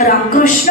रामकृष्ण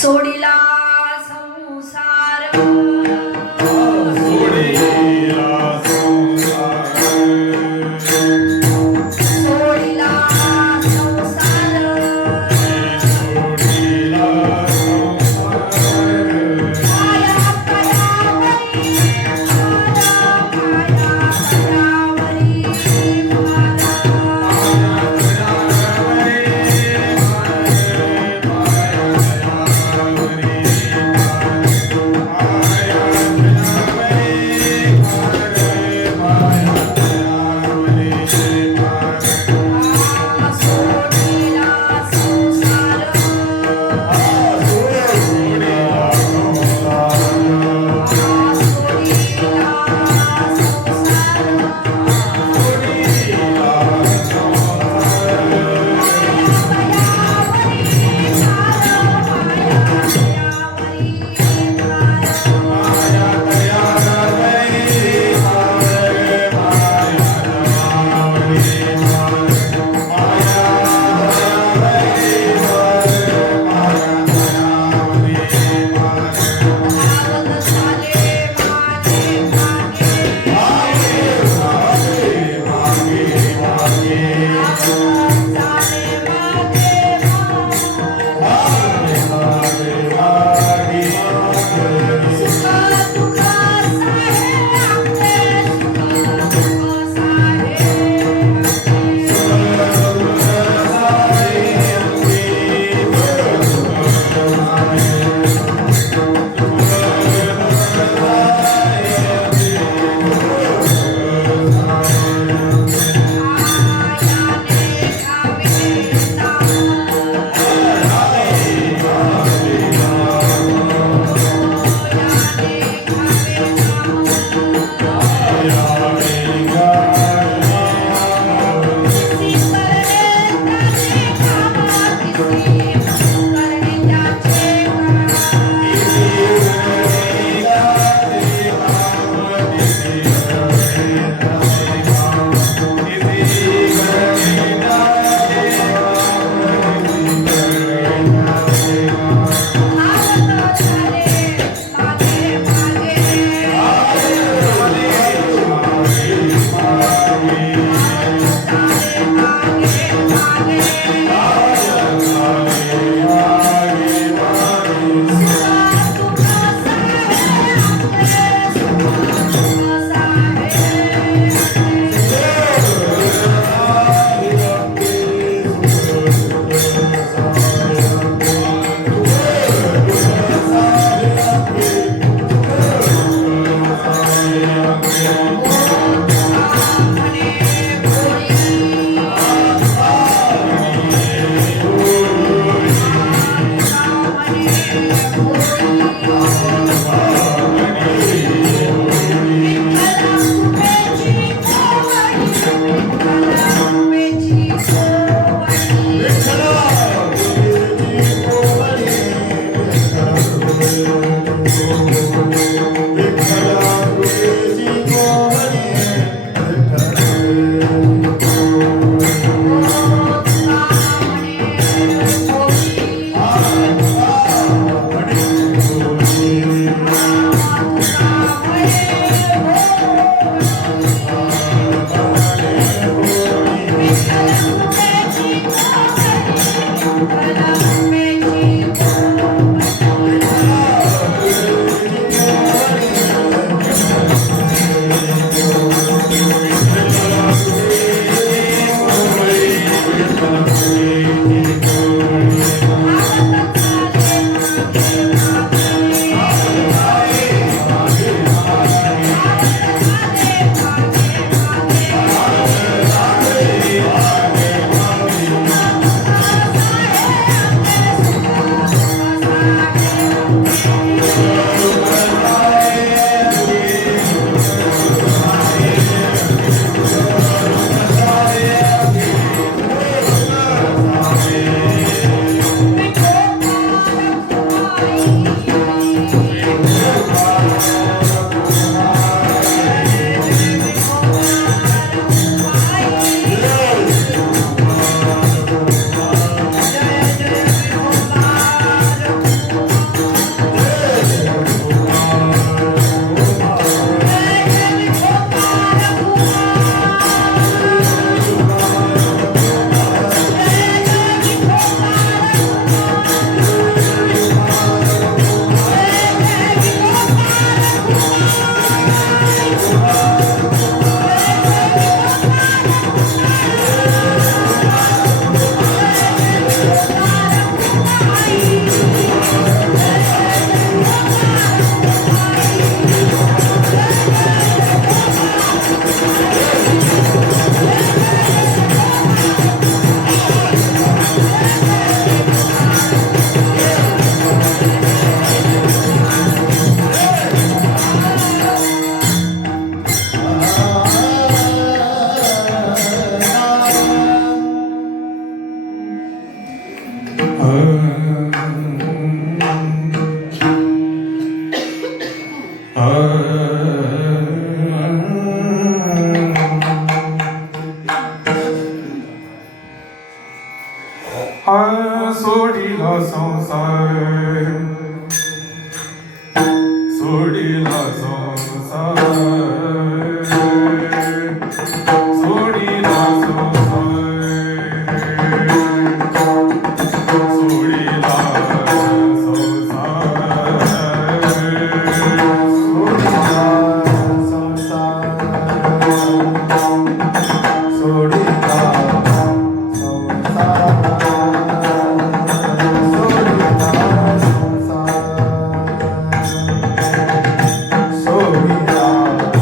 सोडिला संसार सोडिला संसार सोडिला संसार सोडिला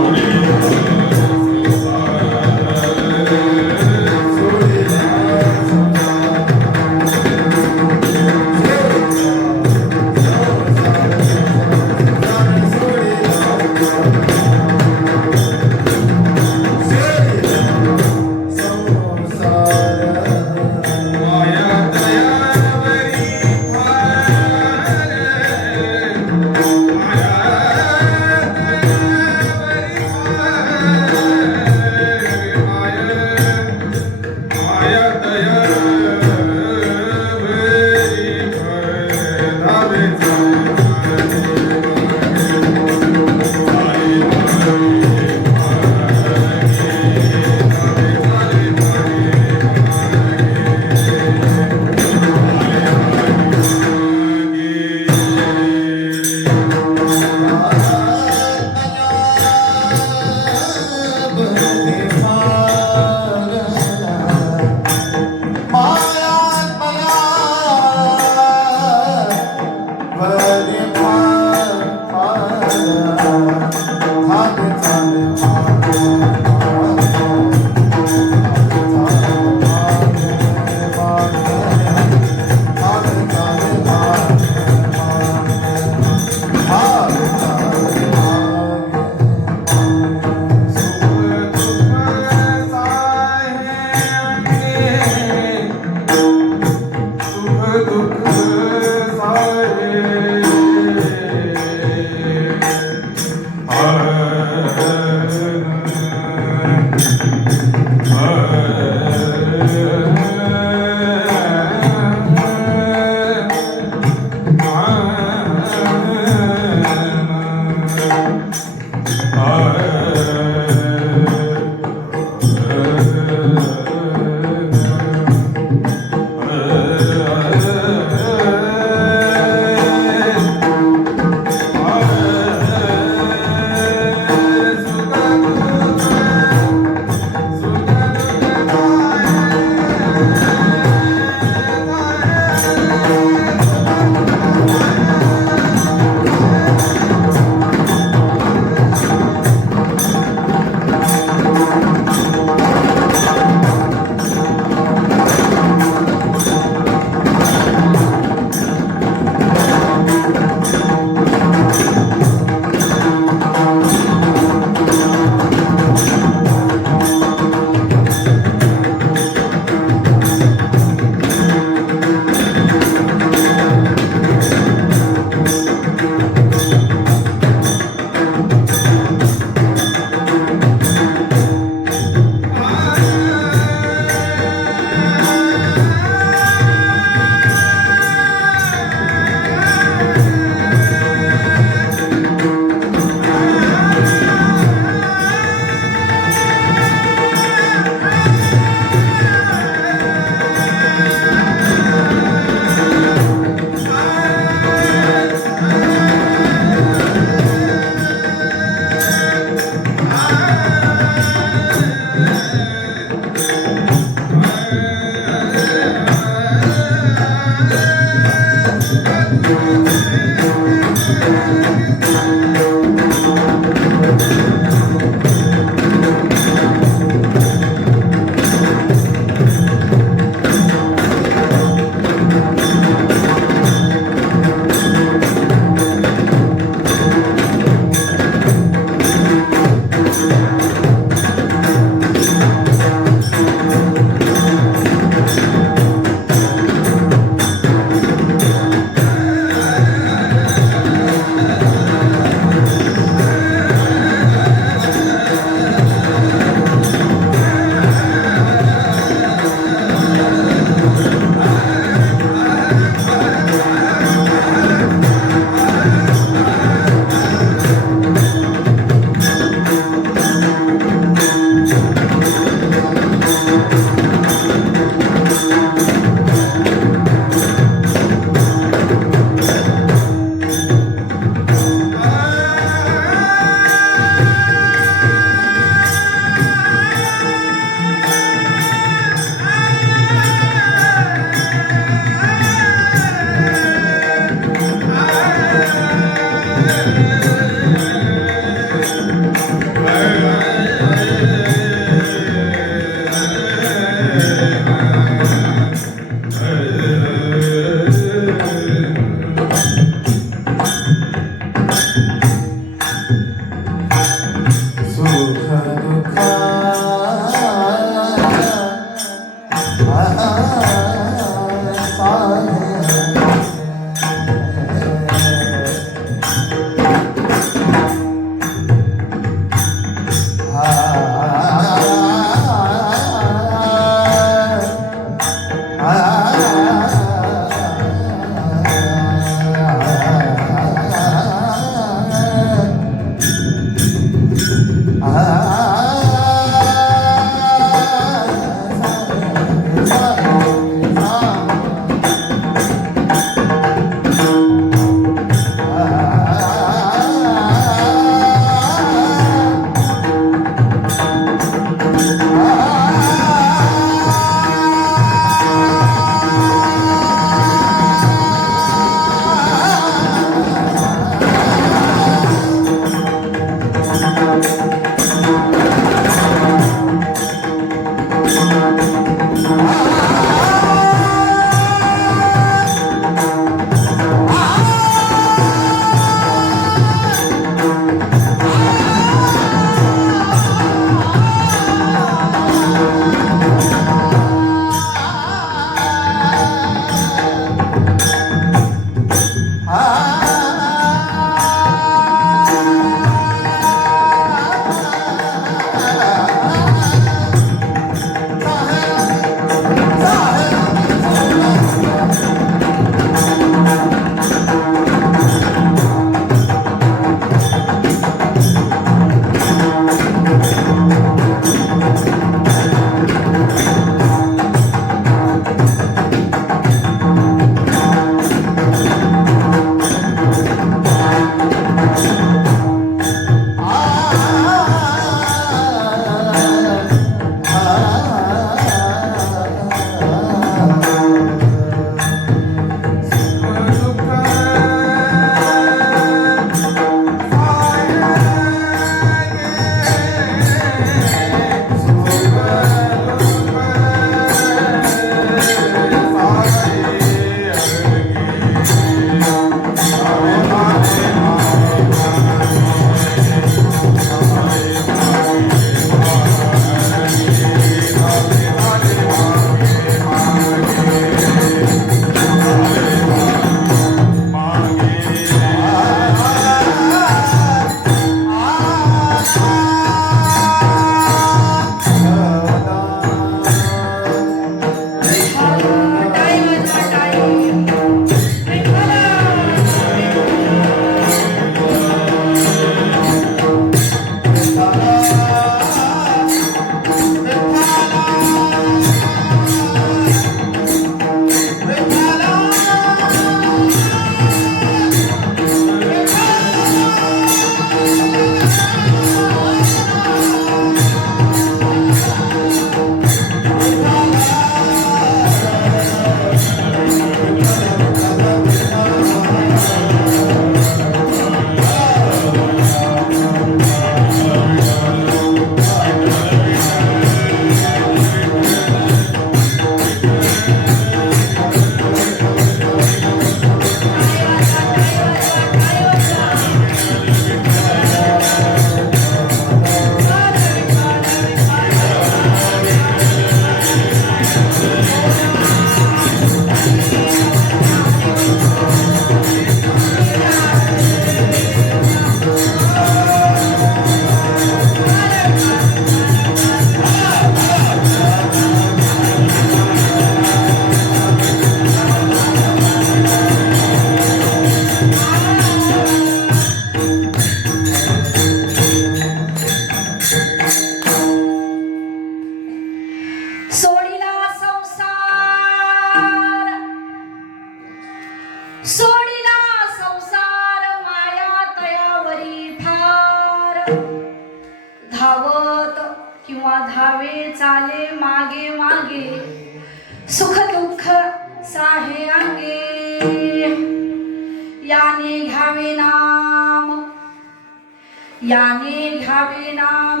याने घ्यावे नाम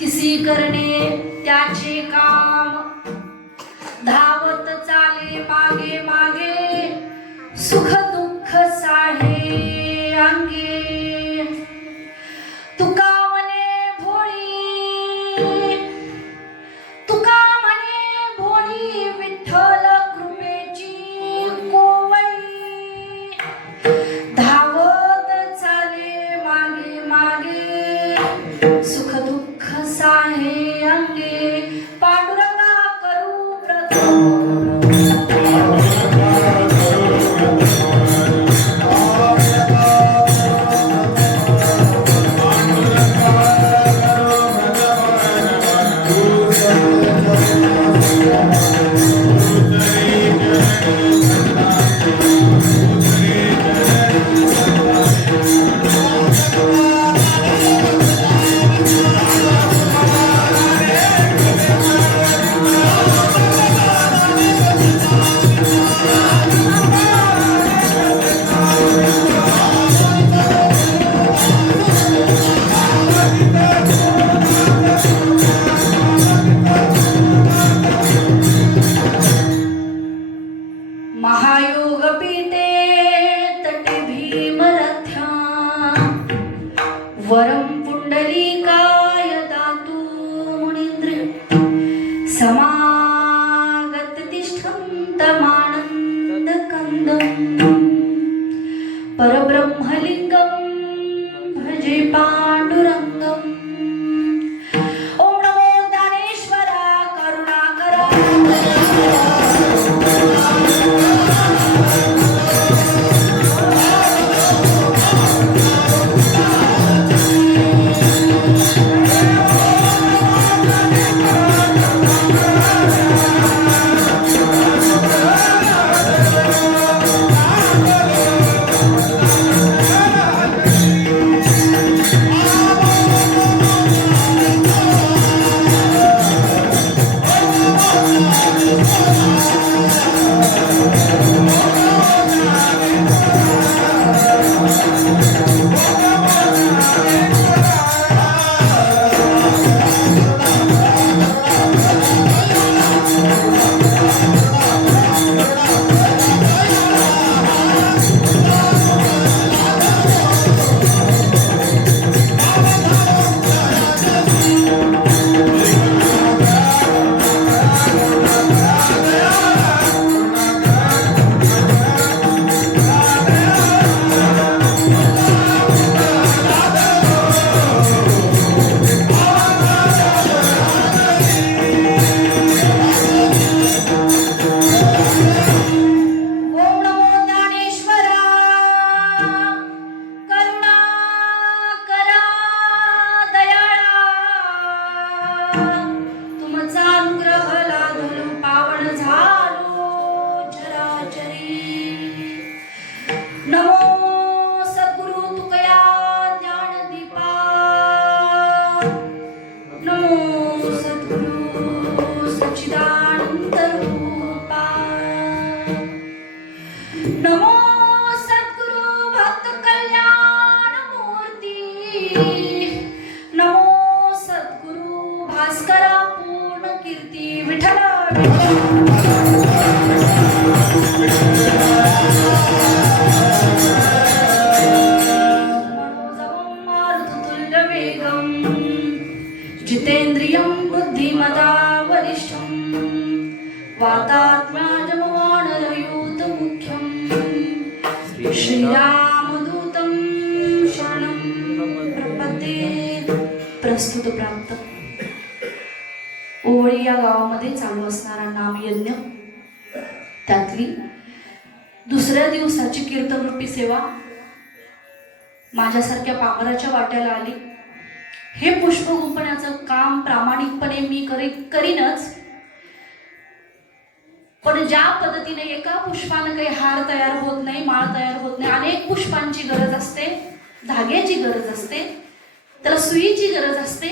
तिसी करणे त्याचे काम धावत चाले मागे मागे सुख दुःख साहे अंगे तुका म्हणे भोळी विठ्ठल कृपेची कोवळी धावत चाले मागे मागे सुख दुःख साहे अंगे पांडुरंगा करू महायोग पीठे तटे भीमरथ्या वरम पुंडलिकाय दातु मुनींद्र समागत तिष्ठन्तमानन्द कंदम परब्रह्मलिंगम भजे पांडुरंगम ओम नमो ज्ञानेश्वरा करुणाकरा जितेन्द्रियं बुद्धिमता वरिष्ठं वातात्म्याजमवानरयूतमुख्यं श्रीरामदूतं शरणं प्रपद्ये. प्रस्तुत प्राप्त ओवळी या गावामध्ये चालू असणारा नामयज्ञ, त्यातली दुसऱ्या दिवसाची कीर्तनरूपी सेवा माझ्यासारख्या पामराच्या वाट्याला आली. हे पुष्प गुंफण्याचं काम प्रामाणिकपणे मी करीनच, पण ज्या पद्धतीने एका पुष्पानं काही हार तयार होत नाही, माळ तयार होत नाही, अनेक पुष्पांची गरज असते, धाग्याची गरज असते, त्याला सुईची गरज असते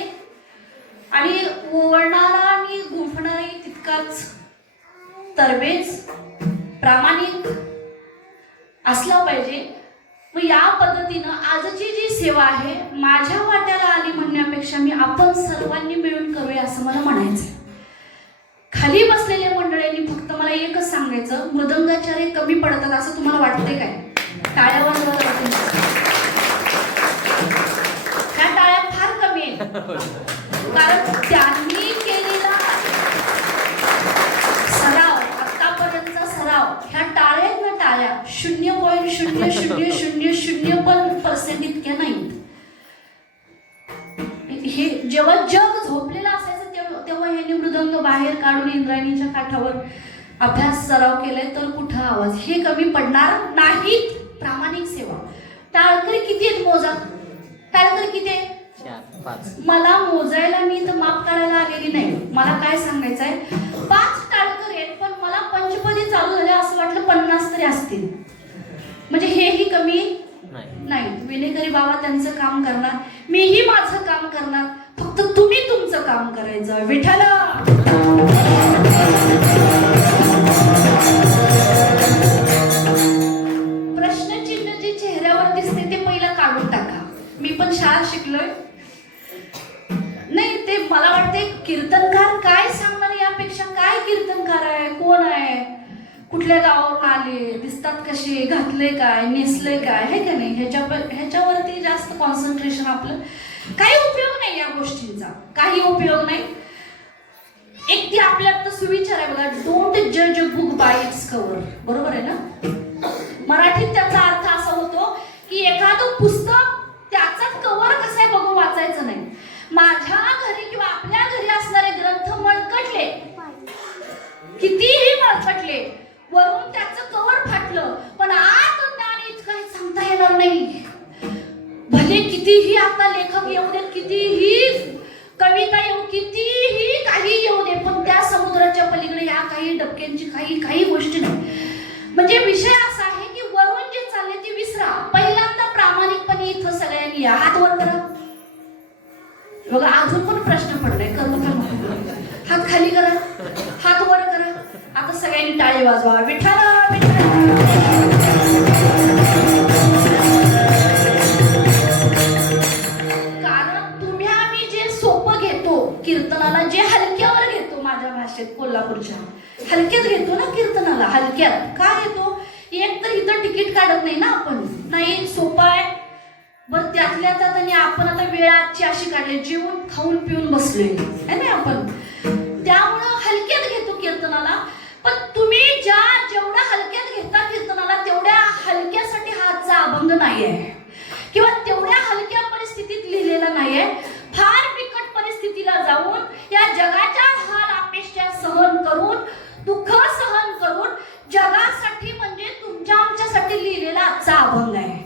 आणि ओवळणारा आणि गुंफणाराही तितकाच तरबेज प्रामाणिक असला पाहिजे. मग या पद्धतीनं आजची जी सेवा आहे. माझ्या वाट्याला आली म्हणण्यापेक्षा मी आपण सर्वांनी मिळून करूया असं मला म्हणायचं. खाली बसलेल्या मंडळींनी फक्त मला एकच सांगायचं, मृदंगाचार्य कमी पडतात असं तुम्हाला वाटतंय काय? टाळ्या वाजवा. ह्या टाळ्या फार कमी आहेत, कारण त्यांनी केलेला सराव, आतापर्यंतचा सराव, ह्या टाळ्या ना टाळ्या 0.0000% इतक्या नाहीत. हे जेव्हा जग झोपलेलं असायचं तेव्हा ह्यांनी मृदंग बाहेर काढून इंद्रायणीच्या काठावर अभ्यास सराव केलाय, तर कुठं आवाज हे कमी पडणार नाहीत. प्रामाणिक सेवा. टाळकरी किती आहेत मोजा? टाळकरी किती आहे? मला मोजायला मी तर माप काढायला आलेली नाही. मला काय सांगायचं आहे, 5 टाळकर आहेत, पण मला पंचपदी चालू झाल्या असं वाटलं 50 तरी असतील. म्हणजे हेही कमी नाही. विनेकरी बाबा त्यांचं काम करणार, मीही माझं काम करणार, फक्त तुम्ही तुमचं काम करायचं. विठ्ठला प्रश्नचिन्ह जे चेहऱ्यावर दिसते ते पहिलं काढून टाका. मी पण शाळा शिकलोय. नाही, ते मला वाटते कीर्तनकार काय सांगणार यापेक्षा काय कीर्तनकार आहे, कोण आहे, कुठल्या गावावरून आले, दिसतात कसे, घातले काय, नेसले काय, हे का नाही, ह्याच्यावरती जास्त कॉन्सन्ट्रेशन आपलं. काही उपयोग नाही या गोष्टींचा, काही उपयोग नाही. एक ती आपल्यात सुविचार आहे बघा, डोंट जज a book by it's cover. बरोबर आहे ना? मराठीत त्याचा अर्थ असा होतो की एखादं पुस्तक त्याचाच कव्हर कसा आहे बघून वाचायचं नाही. माझ्या घरी किंवा आपल्या घरी असणारे ग्रंथ मळकटले, कितीही मळकटले, वरून त्याचं कव्हर फाटलं, पण आत ज्ञान इतकं सांगता येणार नाही. भले कितीही आता लेखक येऊ देत, कितीही कविता येऊ, कितीही काही येऊ दे, पण त्या समुद्राच्या पलीकडे या काही डबक्यांची काही गोष्टी नाही. म्हणजे विषय असा आहे की वरून जे चालले ते विसरा. पहिल्यांदा प्रामाणिकपणे इथं सगळ्यांनी या हात वर करा. बघा अजून पण प्रश्न पडलाय, करू का? हात खाली करा, हात वर करा. आता सगळ्यांनी टाळी वाजवा. विठ्ठला कारण तुम्ही आम्ही जे सोपं घेतो कीर्तनाला, जे हलक्यावर घेतो, माझ्या भाषेत कोल्हापूरच्या हलक्यात घेतो ना कीर्तनाला, हलक्यात काय येतो. एक तर इथं तिकीट काढत नाही ना आपण, नाही सोपं आहे. बरं त्यातल्या त्यात आणि आपण आता वेळ आजची अशी काढली, जेवून खाऊन पिऊन बसलोय है ना आपण, त्यामुळं हलक्यात घेतो कीर्तनाला. पण तुम्ही जेवढा हलक्यात घेता कीर्तनाला, तेवढ्या हलक्यासाठी हातचा अभंग नाही आहे, किंवा तेवढ्या हलक्या परिस्थितीत लिहिलेला नाही आहे. फार बिकट परिस्थितीला जाऊन, या जगाच्या हाल अपेक्षा सहन करून, दुःख सहन करून, जगासाठी म्हणजे तुमच्या आमच्यासाठी लिहिलेला आजचा अभंग आहे.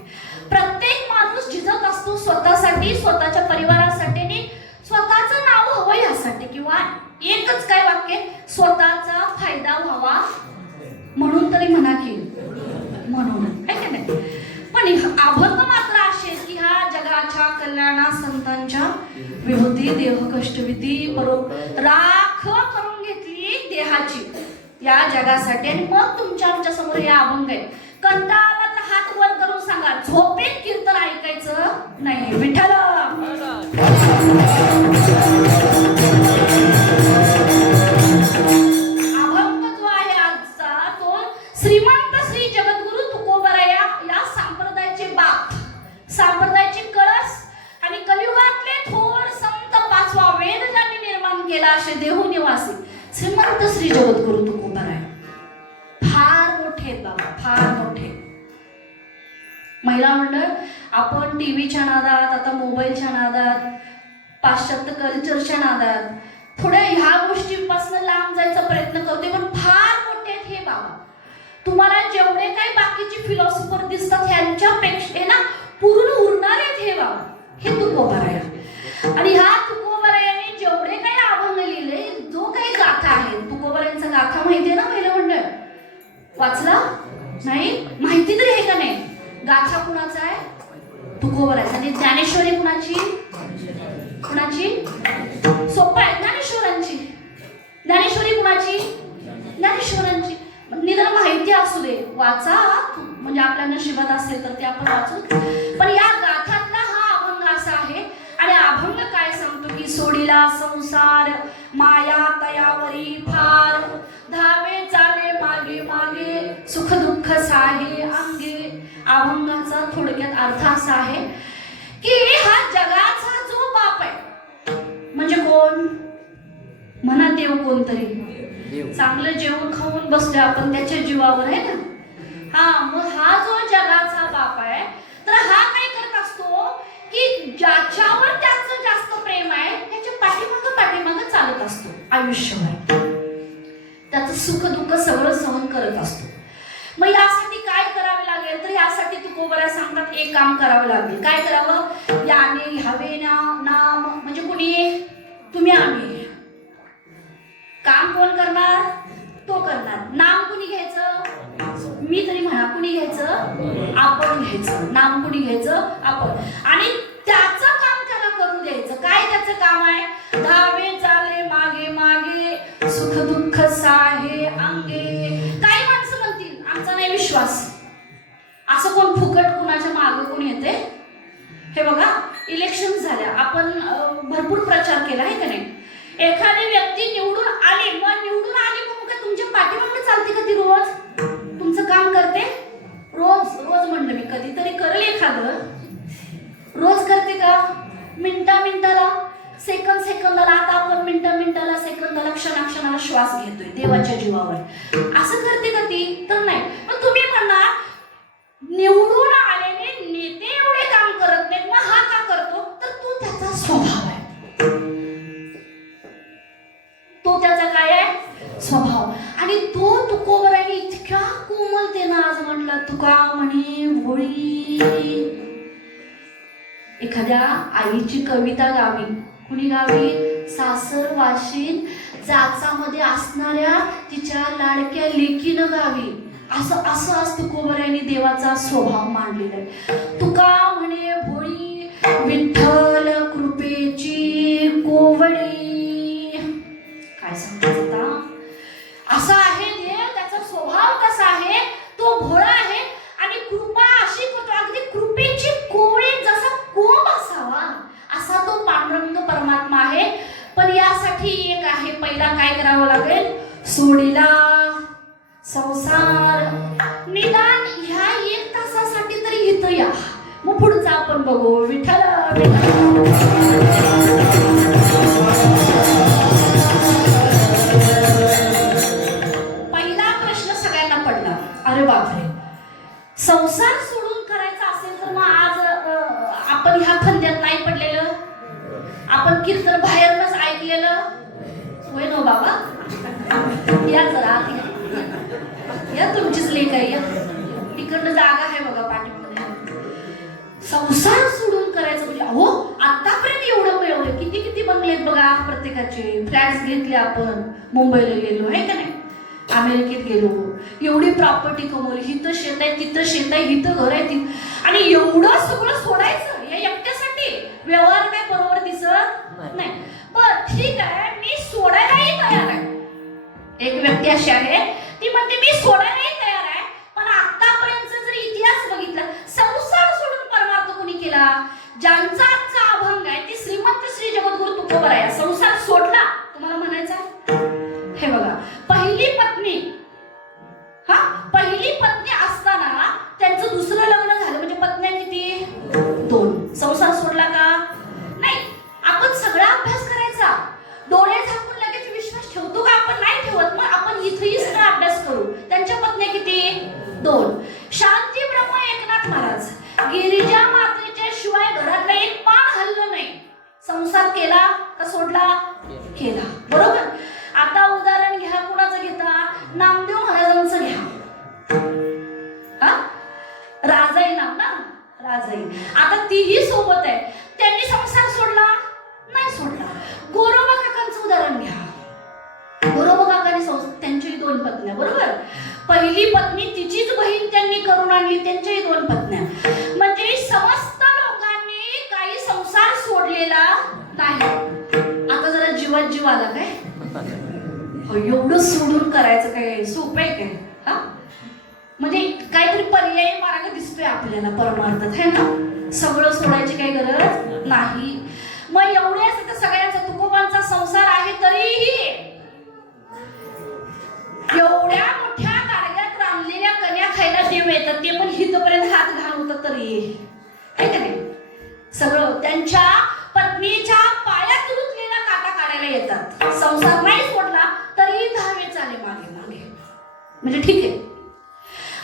प्रत्येक माणूस झिजत असतो स्वतःसाठी, स्वतःच्या परिवारासाठी आणि स्वतःचं नाव हवं यासाठी, किंवा एकच काय वाक्य, स्वतःचा फायदा व्हावा म्हणून तरी म्हणा की म्हणून, आहे की नाही. पण अभंग मात्र असे की ह्या जगाच्या कल्याणा संतांच्या विभूती देह कष्टविधी राख करून घेतली देहाची या जगासाठी. आणि मग तुमच्या आमच्या समोर हे अभंग आहे. कंटाळा तर हात वर करून सांगा, झोपेत कीर्तन ऐकायचं नाही. विठ्ठल अभंग जो आहे आजचा, तो श्रीमंत श्री जगद्गुरु तुकोबराया या संप्रदायाचे बाप, संप्रदायाचे कळस आणि कलियुगातले थोर संत, 5वा वेद ज्यांनी निर्माण केला असे देहू निवासी श्रीमंत श्री जगद्गुरु तुकोबराया फार मोठे बाबा, फार मोठे. महिला मंडळ, आपण टीव्हीच्या नादात, आता मोबाईलच्या नादात, पाश्चात्य कल्चरच्या नादात थोड्या ह्या गोष्टींपासून लांब जायचा प्रयत्न करते, पण फार मोठे आहेत हे बाबा. तुम्हाला जेवढे काही बाकीचे फिलॉसॉफर दिसतात ह्यांच्यापेक्षा ना पूर्ण उरणार आहेत हे बाबा, हे तुकोबराया. आणि ह्या तुकोबरायाने जेवढे काही अभंग लिहिले, जो काही गाथा आहे, तुकोबरायांचा गाथा माहितीये ना महिला मंडळ? वाचला नाही? माहिती तरी आहे का नाही? गाथा कुणाचा आहे? तुकोबरायाचा. आणि ज्ञानेश्वरी कुणाची? सोपं आहे, ज्ञानेश्वरांची. ज्ञानेश्वरी कुणाची? ज्ञानेश्वरांची. निदान माहिती असू दे, वाचा, म्हणजे आपल्या नशिबात असेल तर ते आपण वाचू. पण या गाथातला हा सोडिला संसार माया तयावरी फार धावे चाले मागे मागे सुख दुःख साहे अंगे. अभंगाचा थोडक्यात अर्थ असा आहे की हा जगाचा जो बाप आहे म्हणजे कोण म्हणा देव कोणतरी चांगलं जेवण खाऊन बसलो आपण त्याच्या जीवावर आहे ना. मग हा जो जगाचा बाप आहे तर हा काय करत असतो की ज्याच्यावर त्याचं जास्त प्रेम आहे त्याच्या पाठीमागं चालत असतो आयुष्यभर. त्याचं सुख दुःख सगळं सहन करत असतो. मग यासाठी काय करावे लागेल तर यासाठी तुकोबरा सांगतात एक काम करावं लागेल. काय करावं? याने ह्यावे नाम म्हणजे कुणी तुम्ही आम्ही. काम कोण करणार? तो करणार. नाम कुणी घ्यायचं? मी तरी म्हणा कुणी घ्यायचं? आपण घ्यायचं. नाम कुणी घ्यायचं? आपण. आणि त्याचं काम त्याला करून द्यायचं. काय त्याचं काम आहे? धावे चाले मागे मागे सुख दुःख साहे अंगे. काही माणसं म्हणतील आमचा नाही विश्वास. असं कोण फुकट कुणाच्या मागे कोण येते? हे बघा इलेक्शन झाल्या आपण भरपूर प्रचार केला आहे का नाही. एखादी व्यक्ती निवडून आली म्हणून का तुमच्या पाठीमागे चालते का ती रोज? तुमचं काम करते रोज म्हणलं मी कधीतरी करेल एखादं. रोज करते का? मिनिटाला सेकंदाला. आता आपण मिनिटाला सेकंदाला क्षणाला श्वास घेतोय देवाच्या जीवावर. असं करते का ती? तर नाही. मग तुम्ही म्हणा निवडून आलेले नेते एवढे काम करत नाहीत मग हा का करतो? तर तो त्याचा स्वभाव आहे. तो त्याचा काय आहे? स्वभाव. आणि तो तुकोबराने इतक्या कोमलतेनं आज म्हटलं तुका म्हणे भोळी. एखाद्या आईची कविता गावी कुणी गावी? सासर वाशीन जाचामध्ये असणाऱ्या तिच्या लाडक्या लेकीनं गावी. असं तुकोबराने देवाचा स्वभाव मांडलेला आहे. तुका म्हणे भोळी विठ्ठल कृपेची कोवळी. काय सांगतात असं आहे देव. त्याचा स्वभाव कसा आहे? तो भोळा आहे आणि कृपा अशी करतो अगदी कृपेची कोवळी जसा कोंब असावा असा तो पांडुरंग परमात्मा आहे. पण यासाठी एक आहे पहिला काय करावं लागेल? सोडिला संसार. निदान ह्या 1 तासासाठी तरी इथं या. मग पुढचं आपण बघू. विठ्ठल पहिला प्रश्न सगळ्यांना पडला. अरे बापरे संसार सोडून करायचा असेल तर मग आज आपण ह्या फंद्यात नाही पडलेलं. आपण कीर्तन बाहेरच ऐकलेलं होय ना बाबा. या जरा या तुमचीच लेख आहे. या तिकडनं जागा आहे बघा पाठीमध्ये. संसार सोडून करायचं म्हणजे अहो आतापर्यंत एवढं मिळवलं. किती बंगलेत बघा प्रत्येकाचे. फ्लॅट्स घेतले आपण. मुंबईला गेलो आहे का नाही. अमेरिकेत गेलो. एवढी प्रॉपर्टी कमवली. हिथं शेत आहे तिथं शेत आहे हिथं घर आहे आणि एवढं सगळं सोडायचं या एकट्यासाठी. व्यवहार काय बरोबर दिसत नाही. पण ठीक आहे मी सोडायलाही तयार आहे. एक व्यक्ती अशी आहे ती म्हणते मी सोडायलाही तयार आहे. पण आतापर्यंतचा जर इतिहास बघितला संसार सोडून परमार्थ कोणी केला? ज्यांचा आजचा अभंग आहे ती श्रीमंत श्री जगद्गुरु तुकोबर आहे. संसार सोडला तुम्हाला म्हणायचा. हे बघा पहिली पत्नी असताना त्यांचं दुसरं लग्न झालं म्हणजे पत्न्या किती? 2. संसार सोडला का? नाही. आपण सगळा अभ्यास करायचा. डोळे झाकून लगेच विश्वास ठेवतो का? आपण नाही ठेवत. मग आपण इथेही सगळा अभ्यास करू. त्यांच्या पत्न्या किती? 2. शांती ब्रह्म एकनाथ महाराज गिरिजा मातेच्या शिवाय घरातलं एक पान हललं नाही. संसार केला का सोडला? केला. बरोबर. आता उदाहरण घ्या. कुणाचं घेता? नामदेव महाराजांचं घ्या. राजाई नाम ना राजाई. आता तीही सोबत आहे. त्यांनी संसार सोडला? नाही सोडला. गोरोबा काकांचं उदाहरण घ्या. गोरोबा काकांनी त्यांच्याही 2 पत्न्या. बरोबर. पहिली पत्नी तिचीच बहीण त्यांनी करून आणली. त्यांच्याही 2 पत्न्या. म्हणजे समस्त लोकांनी काही संसार सोडलेला नाही. आता जरा जीवात जीव आला काय? एवढं सोडून करायचं काय सोपं आहे काय? म्हणजे काहीतरी पर्यायी मार्ग दिसतोय आपल्याला परमार्थात है ना. सगळं सोडायची काही गरज नाही. मग एवढे असं तर सगळ्यांचं तुकोबांचं संसार आहे तरीही एवढ्या मोठ्या गाडग्यात रांधलेल्या कन्या खायला देव येतात, ते पण हितपर्यंत हात घालवतात तरी आहे का नाही? सगळं त्यांच्या पत्नीच्या पायात रुतलेला काटा काढायला येतात. संसार नाही सोडला तरी धावे चाले मागे मागे. म्हणजे ठीक आहे,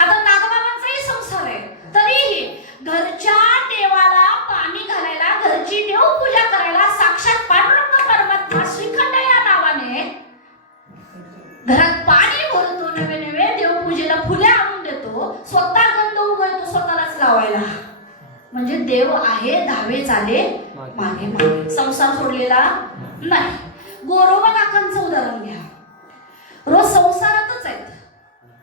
आता नागबाबांचाही संसार आहे तरीही घरच्या देवाला पाणी घालायला, घरची देवपूजा करायला साक्षात पांडुरंग परमात्मा श्रीखंड या नावाने घरात पाणी भरतो, नवे नवे देवपूजेला फुले आणून देतो, स्वतः गंध उगळतो स्वतःलाच लावायला. म्हणजे देव आहे धावे चाले मागे मागे, संसार सोडलेला नाही. गोरोबा काकांचं उदाहरण घ्या. रोज संसारातच आहेत,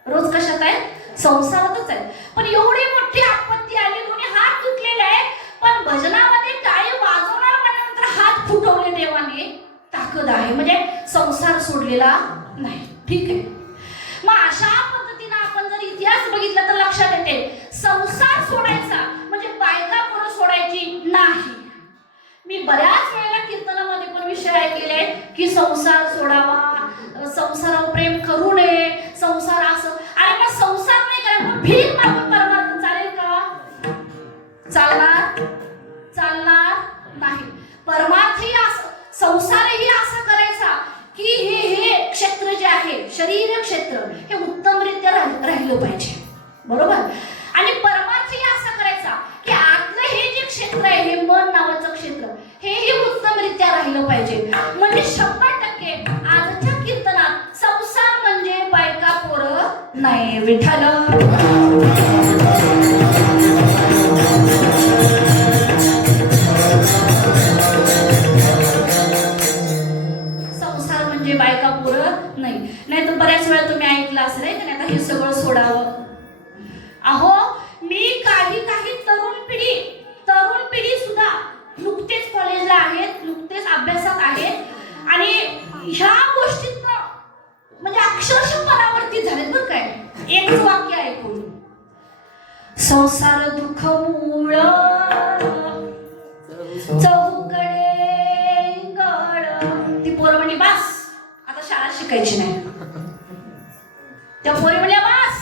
रोज कशात आहेत? संसारातच आहेत. पण एवढी मोठी आपत्ती आली, कोणी हात तुटलेले आहे, पण भजनामध्ये टाळी वाजवणार म्हटल्यानंतर हात फुटवले देवाने, ताकद आहे. म्हणजे संसार सोडलेला नाही. ठीक आहे, मग अशा पद्धतीने आपण जर इतिहास बघितला तर लक्षात येते संसार सोडायचा म्हणजे बायका पोरं सोडायची नाही. मी बऱ्याच वेळेला कीर्तनामध्ये पण विषय ऐकलेले की संसार सोडावा, संसारावर प्रेम करू नये, संसार असं. आणि मग संसार नाही करायला भीक मागून परमार्थ चालेल का? चालणार? चालणार नाही. परमार्थही असं, संसारही असा करायचा की हे क्षेत्र जे आहे शरीर क्षेत्र हे उत्तमरित्या राहिलं पाहिजे, बरोबर? आणि परमार्थही असा करायचा की आतलं हे जे क्षेत्र आहे, हे मन नावाचं क्षेत्र, हेही उत्तमरित्या राहिलं पाहिजे. म्हणजे 100% आजच्या कीर्तनात संसार म्हणजे बायका पोरं नाही. विठ्ठल संसार म्हणजे बायका पोरं नाही. नाही तर बऱ्याच वेळा तुम्ही ऐकलं असेल आहे का नाही, आता हे सगळं सोडावं. अहो, मी काही तरुण पिढी सुद्धा नुकतेच कॉलेजला आहेत, नुकतेच अभ्यासात आहेत आणि ह्या गोष्टीतनं म्हणजे अक्षरशः परावर्तित झालेत बरं काय. एकच वाक्य ऐकून, संसार दुःख मूळ चौकडे गड. ती पोरं म्हणे बास, आता शाळा शिकायची नाही. त्या पोरी म्हणल्या बास,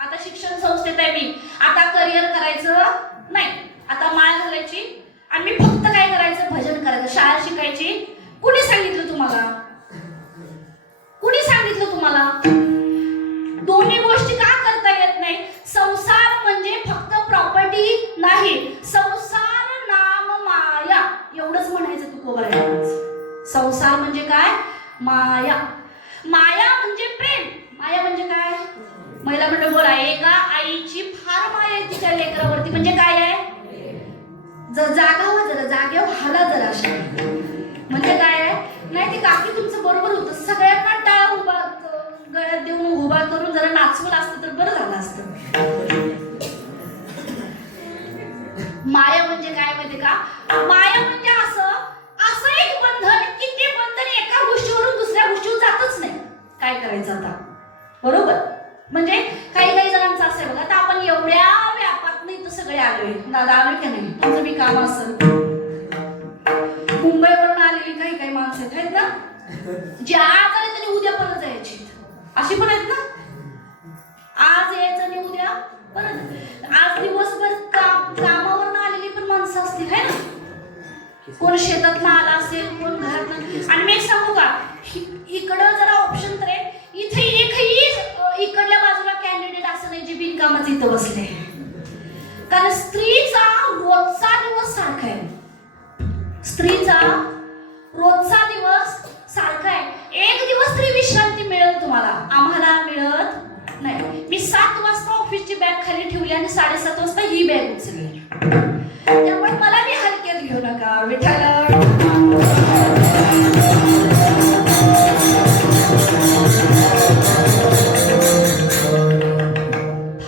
आता शिक्षण संस्थेत आहे मी, आता करिअर करायचं नाही, आता माळ घालायची आणि मी फक्त काय करायचं, भजन करायचं, शाळा शिकायची. कुणी सांगितलं तुम्हाला? कुणी सांगितलं तुम्हाला? दोन्ही गोष्टी का करता येत नाही? संसार म्हणजे फक्त प्रॉपर्टी नाही, संसार नाम माया, एवढंच म्हणायचं तुकोबारायांचं. संसार म्हणजे काय? माया. माया म्हणजे प्रेम. माया म्हणजे काय? महिला मंडळ बोला. एका आईची फार माया आहे तिच्या लेकरावरती. म्हणजे काय आहे? जर जागा हो, जरा जागेवर हाला जरा अशा. म्हणजे काय आहे? नाही ते काकी तुमचं बरोबर होतं, सगळ्यांना टाळ उभा गळ्यात देऊन उभा करून जरा नाचवलं असतं तर बरं झालं असतं. माया म्हणजे काय माहिती का? माया म्हणजे असं एक बंधन की ते बंधन एका गोष्टीवरून दुसऱ्या गोष्टीवर जातच नाही. काय करायचं आता, बरोबर? म्हणजे काही जणांचं असं आहे बघा, आता आपण एवढ्या व्यापात नाही तर सगळे आलोय, दादा आलोय की नाही, तुमचं बी काम असेल. मुंबईवरून आलेली काही माणसं आहेत ना, जे आज आले त्यांनी उद्या परत जायची, अशी पण आहेत ना. आज यायचं आणि उद्या परत. आज दिवसभर कामावरून आलेली पण माणसं असतील है ना. कोण शेतातनं आला असेल, कोण घरातनं. आणि मी सांगू का, इकडं जरा ऑप्शन तर आहे, इथे एकही इकडल्या बाजूला कॅन्डिडेट असं नाही जे बिनकामाचं इथं बसले. कारण स्त्रीचा रोजचा दिवस सारखा आहे. स्त्रीचा रोजचा दिवस सारखा आहे. एक दिवस तरी विश्रांती मिळेल तुम्हाला, आम्हाला मिळत नाही. मी 7 वाजता ऑफिसची बॅग खाली ठेवली आणि 7:30 वाजता ही बॅग उचलली. त्यामुळे मला मी हलक्यात घेऊ नका. विठ्ठल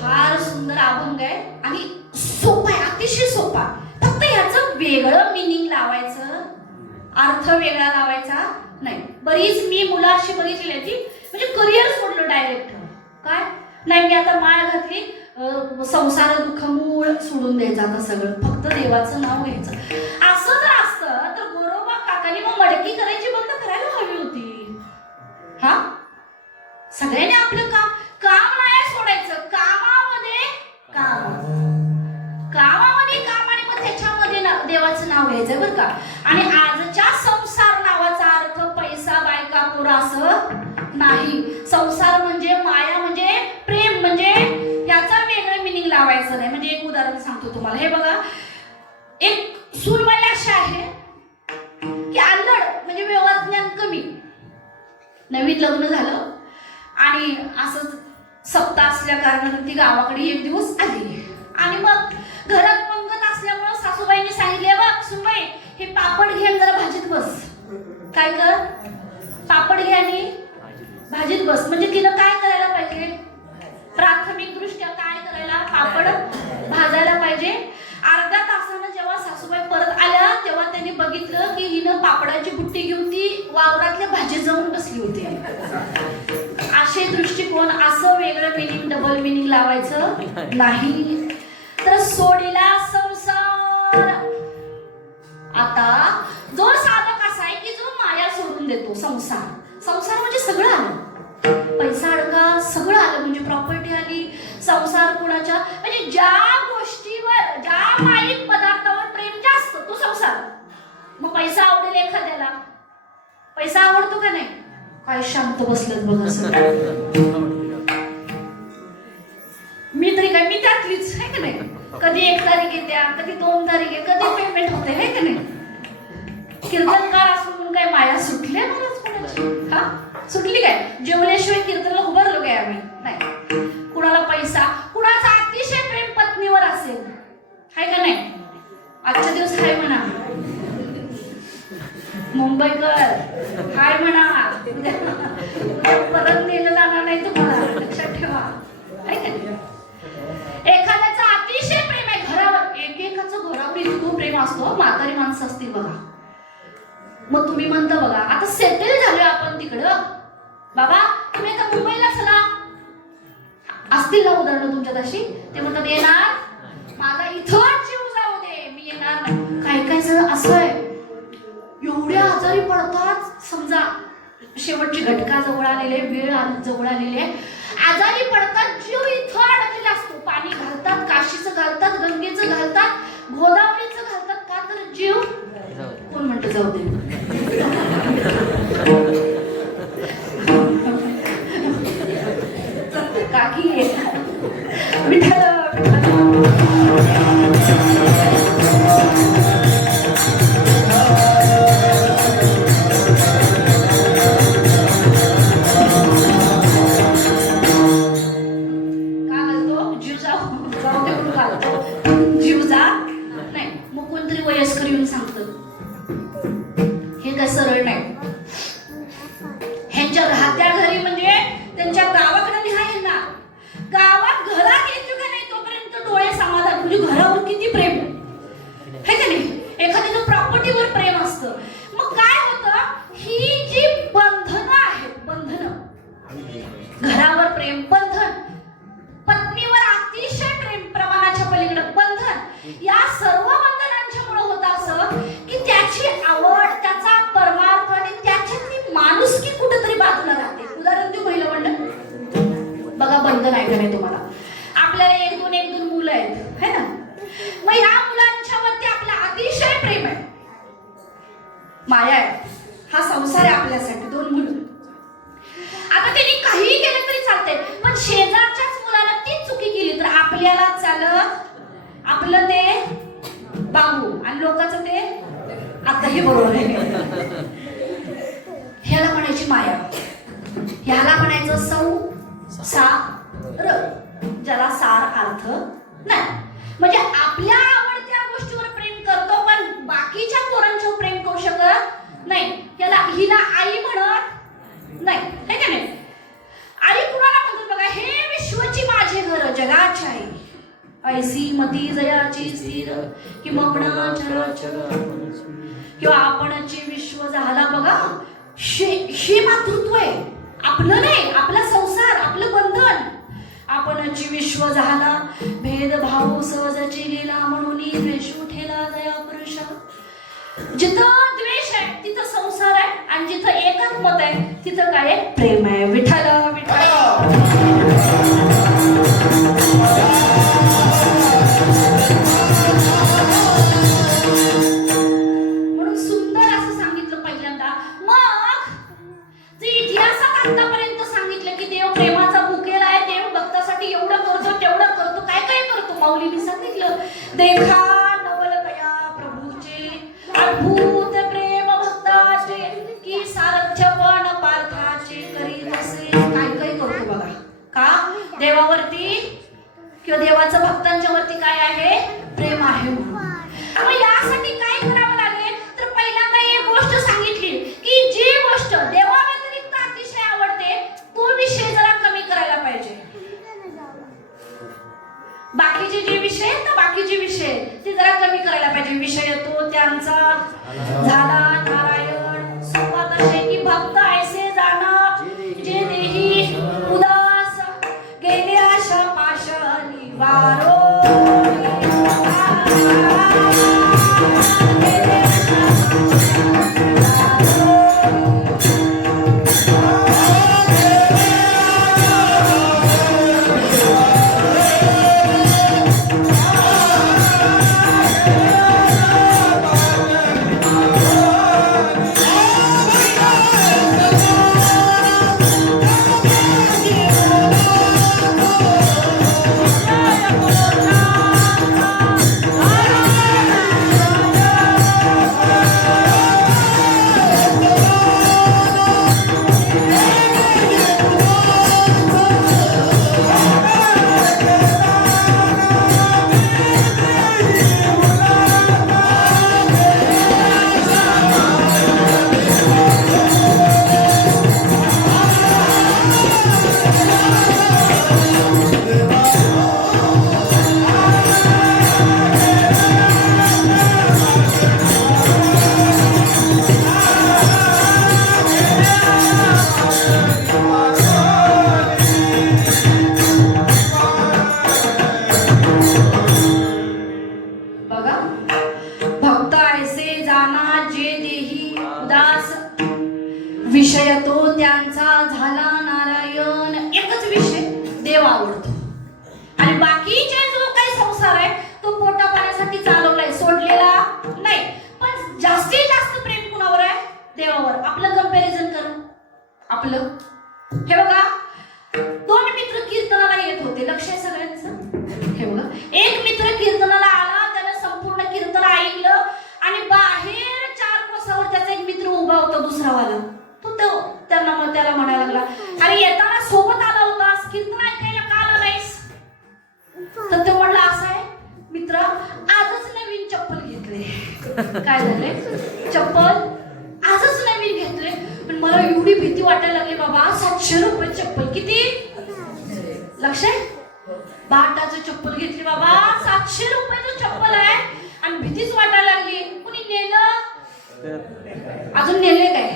फार सुंदर अभंग आहे आणि सोपा आहे, अतिशय सोपा. फक्त ह्याचं वेगळं मिनिंग लावायचं, अर्थ वेगळा लावायचा नाही. बरीच मी मुलं अशी बघितलेली आहे ती म्हणजे करिअर सोडलं डायरेक्ट. काय नाही, मी आता माळ घातली, संसार दुःख मूळ सोडून द्यायचं आता सगळं, फक्त देवाचं नाव घ्यायचं. असं जर असतं तर गोरोबा मालकाने मग मडकी करायची बंद करायला हवी होती. हा, सगळ्यांनी आपलं काम नाही सोडायचं. कामामध्ये काम आणि मग त्याच्यामध्ये देवाचं नाव घ्यायचं बरं का. आणि आजच्या संसार नावाचा अर्थ पैसा बायका पोरा असं नाही. संसार म्हणजे माया म्हणजे प्रेम म्हणजे याचा वेगळं मिनिंग लावायचं नाही. म्हणजे एक उदाहरण सांगतो तुम्हाला. हे बघा, एक सूनबाई अशी आहे की अल्लड म्हणजे व्यवज्ञान कमी, नवीन लग्न झालं आणि असं सप्ताह असल्या कारणाने ती गावाकडे एक दिवस आली. आणि मग घरात पंगत असल्यामुळे सासूबाईंनी सांगितले, बघ सुनबाई, हे पापड घे आणि जरा भाजीत बस. काय कर, पापड घे आणि भाजीत बस. म्हणजे तिनं काय करायला पाहिजे, प्राथमिक दृष्ट्या काय करायला, पापड भाजायला पाहिजे. अर्ध्या तासानं जेव्हा सासूबाई परत आल्या तेव्हा त्यांनी बघितलं की हिनं पापडाची बुट्टी घेऊन ती वावरातल्या भाजीत जाऊन बसली होती. असे दृष्टिकोन, असं वेगळं मिनिंग, डबल मिनिंग लावायचं नाही. तर सोडीला संसार. आता जो साधक असा आहे की जो माया सोडून देतो. संसार म्हणजे सगळं आलं, पैसा अडका सगळं आलं, म्हणजे प्रॉपर्टी आली, संसार कुणाच्या म्हणजे ज्या गोष्टीवर, ज्या माईक पदार्थावर प्रेम जास्त तो संसार. मग पैसा आवडेल एखाद्याला, पैसा आवडतो का नाही? काय शांत बसलेत बघा सगळं. मी त्यातलीच आहे का नाही. कधी 1 तारीख येत्या, कधी 2 तारीख आहे, कधी पेमेंट होते आहे का नाही. कीर्तनकार असून काय माया सुटल्या महाराज कोणाची? हा, सुटली काय? जेवल्याशिवाय कीर्तनला उभारलो काय आम्ही? नाही. कुणाला पैसा, कुणाचा अतिशय प्रेम पत्नीवर असेल, हाय का नाही? आजच्या दिवस हाय म्हणा मुंबईकर, हाय म्हणा, परत नेलं जाणार नाही तुम्हाला, लक्षात ठेवा. हाय का नाही? एखाद्याचं अतिशय प्रेम आहे घरावर, एकेकाचं घरावर इतकं प्रेम असतो. म्हातारी माणसं असतील बघा, मग तुम्ही म्हणता बघा, आता सेटल झालोय आपण तिकडं, बाबा तुम्ही आता मुंबईला चला, असतील ना उदाहरणं तुमच्यात अशी. ते म्हणतात येणार, माझा इथं जीव जाऊ दे, मी येणार नाही. काय जण असं आहे, एवढ्या आजारी पडतात, समजा शेवटची घटका जवळ आलेले, वेळ जवळ आलेले, आजारी पडतात, जीव इथं अडकलेला असतो. पाणी घालतात, काशीचं घालतात, गंगेचं घालतात, गोदावरीचं घालतात. का तर जीव, कोण म्हणतं जाऊ दे. काकी विठ्ठल जीव जा नाही. मग कोणतरी वयस्कर येऊन सांगतं, हे काय सरळ नाही. ह्यांच्या राहत्या घरी म्हणजे त्यांच्या गावाकडे लिहाय ना, गावात घरात येतो का नाही तोपर्यंत डोळे समाधान. म्हणजे घरावर किती प्रेम आहे का नाही. एखाद्याचं प्रॉपर्टीवर प्रेम असतं. मग काय होतं, ही जी बंधनं आहेत, बंधनं, घरावर प्रेम, बंधन, पत्नीवर अतिशय प्रेम, प्रमाणाच्या पलीकडे बंधन, या सर्व बंधनांच्या मुळे होत असं की त्याची आवड, त्याचा परमार्थ आणि त्याच्यातली माणुसकी कुठेतरी बाजूला राहते. उदाहरण देऊ महिला मंडळ, बघा बंधन आहे का नाही तुम्हाला. आपल्याला एक दोन मुलं आहेत है ना. मग या मुलांच्यावरती आपलं अतिशय प्रेम आहे, माया आहे, हा संसार आहे आपल्यासाठी. 2 मुलं, आता त्यांनी काही केलं तरी चालतंय, पण शेजारच्याच मुलाला ती चुकी केली तर आपल्याला चालत. आपलं ते बाबू आणि लोकांचं ते आता हे बरोबर आहे. ह्याला म्हणायची माया, ह्याला म्हणायचं संसार, ज्याला सार अर्थ नाही. म्हणजे आपल्या आवडत्या गोष्टीवर प्रेम करतो पण बाकीच्या पोरांच्यावर प्रेम करू शकत नाही. याला हिला आई म्हणत नाही, है का नाही. आई कुणाला म्हणतात बघा, हे विश्वची माझे घर, जगाची आई, ऐसी मती जयाची स्थिर कि मग्न चराचर, किंवा आपणचे विश्व झाला बघा. हे मातृत्व आहे आपलं, नाही आपला संसार, आपलं बंधन. आपणची विश्व झाला, भेदभाव सहजची गेला, म्हणून द्वेष उठेला दया पुरुष. जिथं द्वेष आहे तिथं आणि जिथं एकच मत आहे तिथं काय आहे? प्रेम आहे. विठ्ठल विठ्ठल. म्हणून सुंदर असं सांगितलं पहिल्यांदा. मग जे इतिहासात आतापर्यंत सांगितलं की देव प्रेमाचा भुकेला आहे, देव भक्तासाठी एवढं करतो तेवढं करतो, काय काय करतो माऊलींनी सांगितलं. देखा नवलकया प्रभूचे अद्भुत प्रेम भक्ताचे, की सारथ्य पण पार्थाचे करी असे. काय काय करतो बघा. का? देवावरती किंवा देवाचं भक्तांच्या वरती काय आहे? प्रेम आहे म्हणून. मग यासाठी काय करावं लागेल? तर पहिल्यांदा एक गोष्ट सांगितली की जी गोष्ट देवाव्यतिरिक्त अतिशय आवडते तो विषय जरा कमी करायला पाहिजे. बाकीचे जे विषय आहेत ना, बाकीचे विषय ते जरा कमी करायला पाहिजे. विषय तो त्यांचा झाला नारायण सुपात असे की भक्त ऐसे जाणार जे देही उदास गेले आशा पाशा निवारो. विषय तो त्यांचा झाला नारायण. एकच विषय देव आवडतो आणि बाकीचे जो काही संसार आहे तो पोटा पाण्यासाठी चालवलाय, सोडलेला नाही. पण जास्तीत जास्त प्रेम कुणावर आहे? देवावर. आपलं कंपॅरिझन कर. आपलं हे बघा, दोन मित्र कीर्तनाला येत होते. लक्ष आहे सगळ्यांचं? हे बघा, एक मित्र कीर्तनाला आला, त्याने संपूर्ण कीर्तन ऐकलं आणि बाहेर 4 कोसावर त्याचा एक मित्र उभा होता दुसरावाला. त्याला म्हणायला लागला, अरे येताना सोबत आला होतास, कीर्तन ऐकायला का आला नाहीस? तर तो म्हणला, असं आहे मित्र, आजच नवीन चप्पल घेतले. काय झाले? चप्पल आजच नवीन घेतले, पण मला एवढी भीती वाटायला लागली बाबा. 700 रुपये चप्पल. किती? लक्ष आहे? बाटाचं चप्पल घेतली बाबा, 700 रुपयाचं चप्पल आहे आणि भीतीच वाटायला लागली. कुणी नेलं? अजून नेले काय?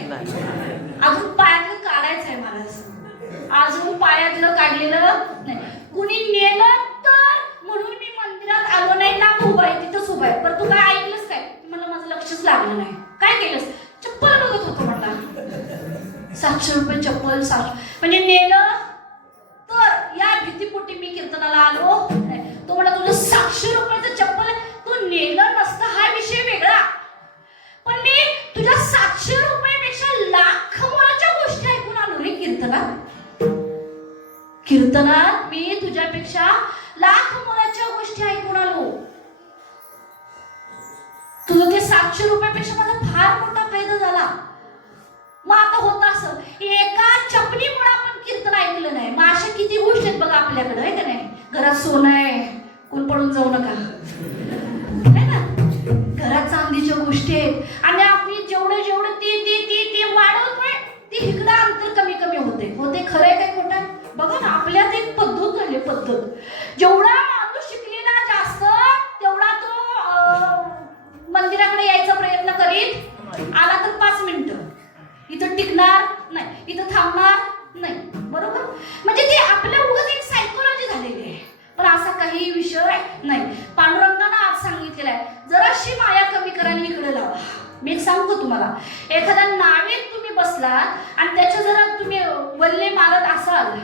अजून पायातलं काढायचं आहे मला. अजून पायातलं काढलेलं नाही. कुणी नेलं तर म्हणून मी मंदिरात आलो नाही. ना उभा आहे तिथंच उभा आहे. पण तू काय ऐकलंस काय? मला माझं लक्षच लागलं नाही. काय केलंस? चप्पल बघत होतो म्हणला. 700 रुपये चप्पल. म्हणजे नेलं तर या भीतीपोटी मी कीर्तनाला आलो नाही. तो म्हणला, तुझं 700 रुपयाचं चप्पल तू नेलं नसतं हा विषय वेगळा, पण मी तुझ्या 700 रुपयापेक्षा लाख मोलाच्या गोष्टी ऐकून आलो रे कीर्तनात. कीर्तनात मी तुझ्यापेक्षा लाख मोलाच्या गोष्टी ऐकून आलो. तुझं ते 700 रुपयापेक्षा माझा फार मोठा फायदा झाला. मग आता होत असं, एका चपलीमुळे आपण कीर्तन ऐकलं नाही. मग अशा किती गोष्टी आहेत बघा आपल्याकडे, आहे का नाही? घरात सोनं आहे, कोण पडून जाऊ नका, है ना? घरात चांदीच्या गोष्टी आहेत आणि आपण जेवढं जेवढं ते वाढवतोय ते इकडं अंतर कमी कमी होते. खरंय काय खोटं? बघा ना, आपल्यात एक पद्धत झाली. पद्धत जेवढा माणूस शिकलेला जास्त तेवढा तो मंदिराकडे यायचा प्रयत्न करीत. आला तर 5 मिनिटं इथं टिकणार नाही, इथं थांबणार नाही. बरोबर? म्हणजे ते आपल्या उगाच एक सायकोलॉजी झालेली आहे. पण असा काही विषय नाही. पांडुरंगानं आज सांगितलेला आहे, जराशी माया कमी करा आणि इकडे लावा. मी एक सांगतो तुम्हाला, एखाद्या नावेत तुम्ही बसलात आणि त्याच्या जरा तुम्ही वल्ले मारत असाल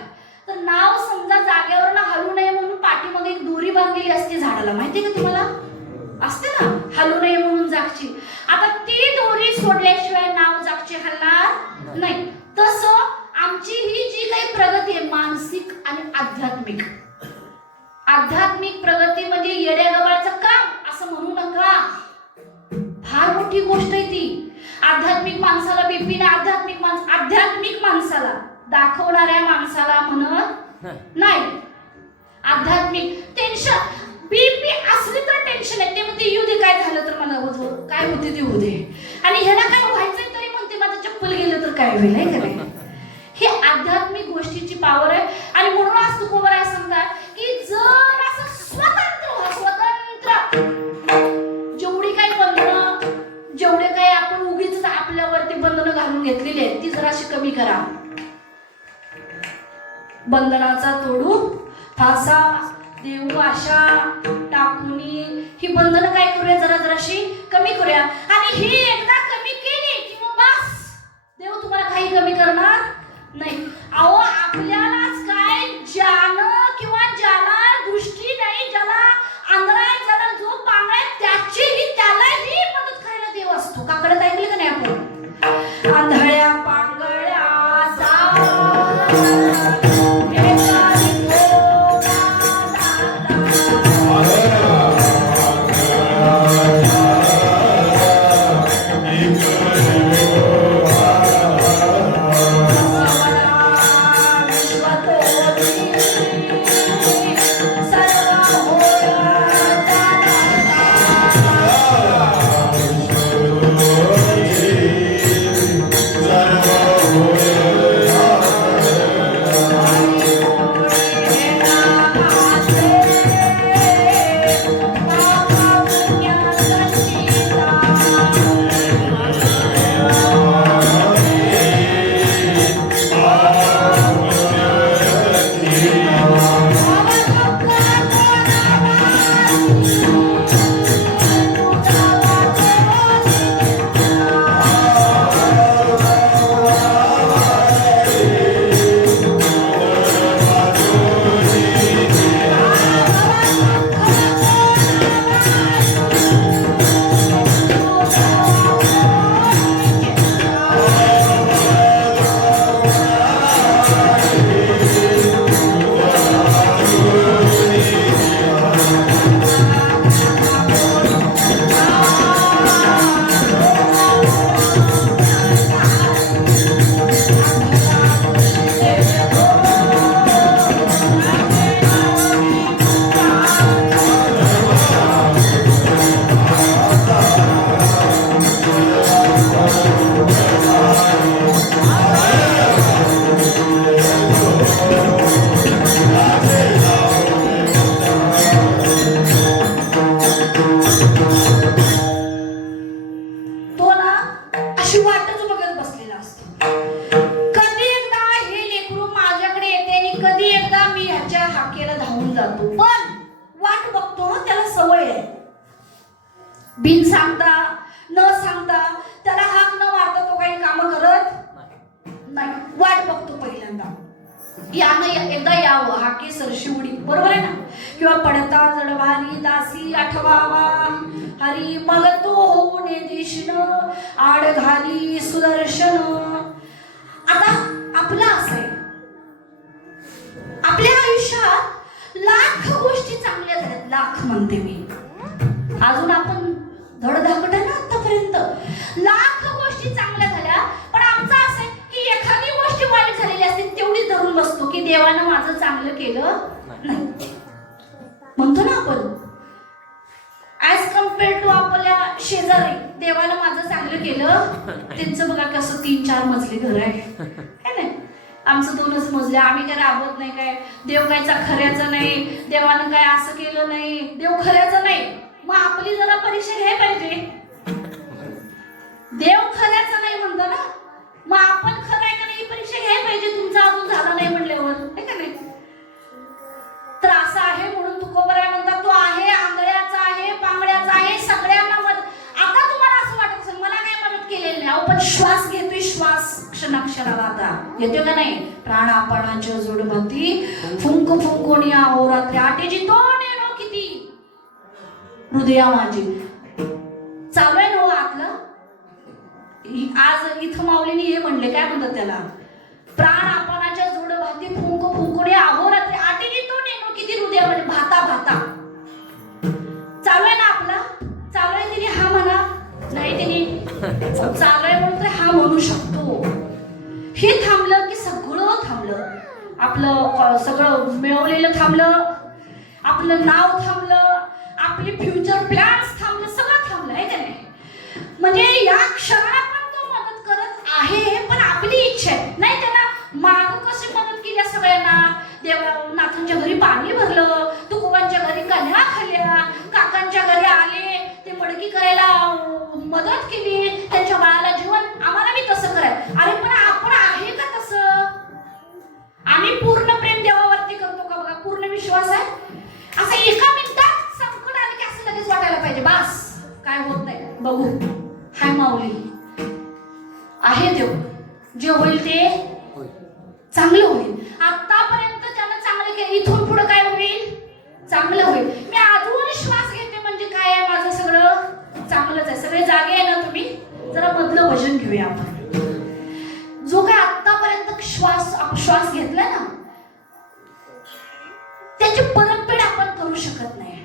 तर नाव समजा जागेवर हलू नये म्हणून पाठीमागे एक दोरी बांधलेली असते झाडाला, माहितीये का तुम्हाला? असते ना, हलू नये म्हणून जागची. आता ती दोरी सोडल्याशिवाय नाव जागची हलणार नाही. तसं आमची ही जी काही प्रगती आहे मानसिक आणि आध्यात्मिक, आध्यात्मिक प्रगती म्हणजे येड्यागबाळचं काम असं म्हणू नका. फार मोठी गोष्ट आहे ती. आध्यात्मिक माणसाला बीपी, आध्यात्मिक माणसाला, दाखवणाऱ्या माणसाला म्हणत नाही. आध्यात्मिक टेन्शन, बीपी असली तर टेन्शन आहे. ते म्हणते येऊ दे, काय झालं तर मला काय होते ते होऊ दे, आणि ह्याला काय व्हायचंय तरी म्हणते माझं चप्पल गेलं तर काय होईल, नाही का नाही? हे आध्यात्मिक गोष्टीची पावर आहे. आणि म्हणून आज तुकोबराय सांगतात की जर असं स्वतंत्र व्हा, स्वतंत्र, जेवढी काही बंधनं, जेवढे काही आपण उगीच आपल्यावरती बंधनं घालून घेतलेली आहेत ती जराशी कमी करा. बंधनाचा तोडू फासा देऊ आशा टाकुनी, ही बंधनं काय करूया, जरा जराशी कमी करूया. आणि ही एकदा कमी केली की मग बस, देव तुम्हाला काही कमी करणार नाही. अहो आपल्यालाच काय, ज्यानं किंवा ज्याला दृष्टी नाही, ज्याला आंधळा, ज्याला जो पांगळा त्याचीही त्यालाही मदत करायला देव असतो. का कळत ऐकलं का नाही आपण? आंधळ्या पांगळ्याचा बिन सांगता न सांगता त्याला हाक न मारता तो काही काम करत नाही. वाट बघतो पहिल्यांदा, यानं एकदा यावं, हाके सरशी उडी, बरोबर आहे ना? किंवा पडता जडवाली दासी आठवावा हरी, मग तो होणे दिशन आड घाली सुदर्शन. आता आपलं असं आहे, आपल्या आयुष्यात लाख गोष्टी चांगल्या झाल्यात, लाख म्हणते मी, अजून आपण धडधाकट आहे ना आतापर्यंत, लाख गोष्टी चांगल्या झाल्या. पण आमचं असं आहे की एखादी गोष्ट वाईट झालेली असते तेवढीच धरून बसतो की देवानं माझं चांगलं केलं नाही, म्हणतो ना आपण. ऍज कम्पेअर टू आपल्या शेजारी देवानं माझं चांगलं केलं, त्यांचं बघा कसं 3-4 मजली घर आहे ना, आमचं 2च मजले, आम्ही काय राबवत नाही, काय देव कायचा खऱ्याचं नाही, देवानं काय असं केलं नाही, देव खऱ्याचं नाही. मग आपली जरा परीक्षा घ्याय पाहिजे. देव खऱ्याचं नाही म्हणतो ना, मग आपण खरं आहे का नाही ही परीक्षा घ्याय पाहिजे. तुमचा अजून झाला नाही म्हणल्यावर, आहे का नाही? तर असं आहे म्हणून तुकोबराय म्हणतात, तो आहे, आंधळ्याचा आहे, पांगळ्याचा आहे, सगळ्यांना मदत. आता तुम्हाला असं वाटत असेल मला काय मदत भजनाला आता येतो का नाही? प्राणापणाच्या जोडभाती फुंक फुंकोनी आहो रात्री आटेची तोंड येणो किती हृदया माझी. चालू आहे ना आतलं. आज इथं माऊलीने हे म्हणले, काय म्हणतात त्याला? प्राणापणाच्या जोडभाती फुंक फुंकोनी आहो रात्री आटेची तोंड येणो किती हृदया म्हणजे भाता भाता. चालू आहे ना आपला? चालू आहे तिने हा म्हणा नाही, तिने चालू आहे म्हणून तर हा म्हणू शकतो. हे थांबलं की सगळं थांबलं. आपलं सगळं मिळवलेलं थांबलं, आपलं नाव थांबलं, आपले फ्युचर प्लॅन्स थांबलं, सगळं थांबलं आहे का नाही? म्हणजे या क्षणाला पण तो मदत करत आहे, पण आपली इच्छा आहे नाही. त्यांना माग कशी मदत केली सगळ्यांना? देवनाथांच्या घरी पाणी भरलं, तुकोबांच्या घरी कन्या खाल्ल्या, काकांच्या घरी आले, ते मडकी करायला मदत केली, त्यांच्या बाळाला जीवन. आम्हाला बी तसं करायचं. अरे पण आपण आहे का तसं? आम्ही पूर्ण प्रेम देवावरती करतो का? बघा, पूर्ण विश्वास आहे. असं एका मिनिटात संकट आलं की असं लगेच वाटायला पाहिजे बास काय होत नाही, बघू हाय माऊली आहे, देव जे होईल ते चांगलं होईल. आतापर्यंत त्यानं चांगलं केलं, इथून पुढे काय होईल? चांगलं होईल. मी अजून श्वास घेते म्हणजे काय आहे? माझं सगळं चांगलंच आहे. सगळे जागे आहे ना तुम्ही? जरा मधलं भजन घेऊया आपण. जो काय आतापर्यंत श्वास घेतलाय ना, त्याची परतफेड आपण करू शकत नाही.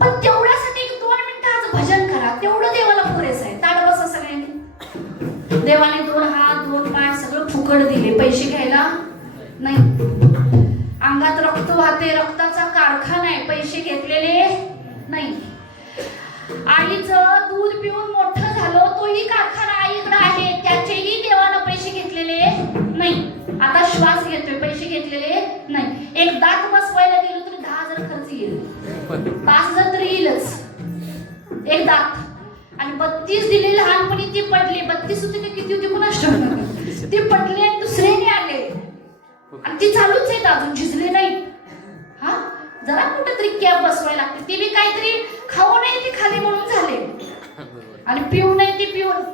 पण तेवढ्यासाठी 1-2 मिनिटं आज भजन करा, तेवढं देवाला पुरेसं आहे. ताट बसा सगळ्यांनी. देवाने 2 हात 2 पाय सगळं फुकट दिले, पैसे घ्यायला नाही. अंगात रक्त वाहते, रक्ताचा कारखाना आहे, पैसे घेतलेले नाही. आईचं दूध पिऊन मोठं झालो, तोही कारखाना आईकडे आहे, त्याचेही देवानं पैसे घेतलेले नाही. आता श्वास घेतोय, पैसे घेतलेले नाही. एक दात बसवायला गेलो तरी 10,000 खर्च येईल, 5,000 तरी येईलच एक दात. आणि 32 दिले लहानपणी, ती पडले. 32 होते का किती होते कोणास ठाऊक, ती पडले आणि दुसऱ्याने आले आणि ती चालूच आहेत, अजून झिजले नाही. हा जरा कुठेतरी कॅप बसवायला लागते. ती बी काहीतरी खाऊ नाही ती खाली म्हणून झाले, आणि पिऊ नाही ती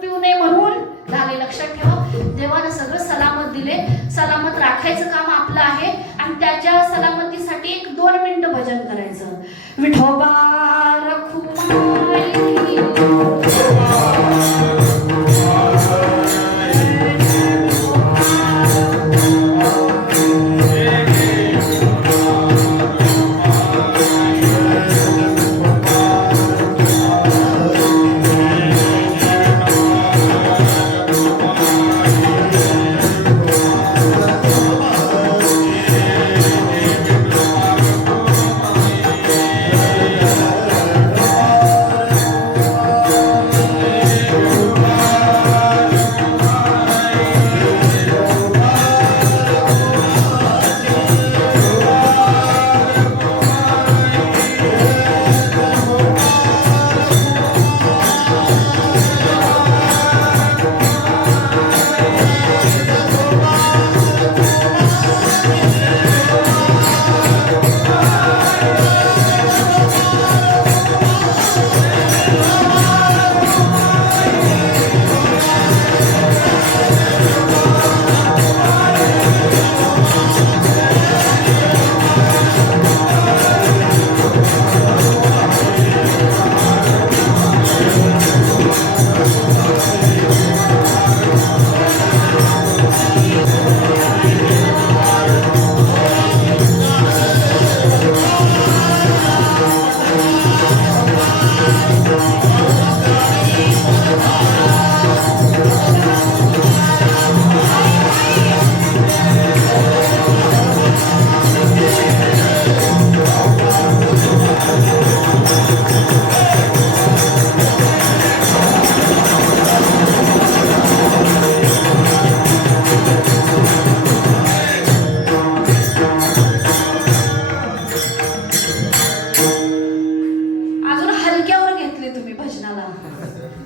पिऊ नये म्हणून झाले. लक्षात ठेवा, देवानं सगळं सलामत दिले. सलामत राखायचं काम आपलं आहे, आणि त्याच्या सलामतीसाठी 1-2 मिनिटं भजन करायचं. विठोबा रखुमाई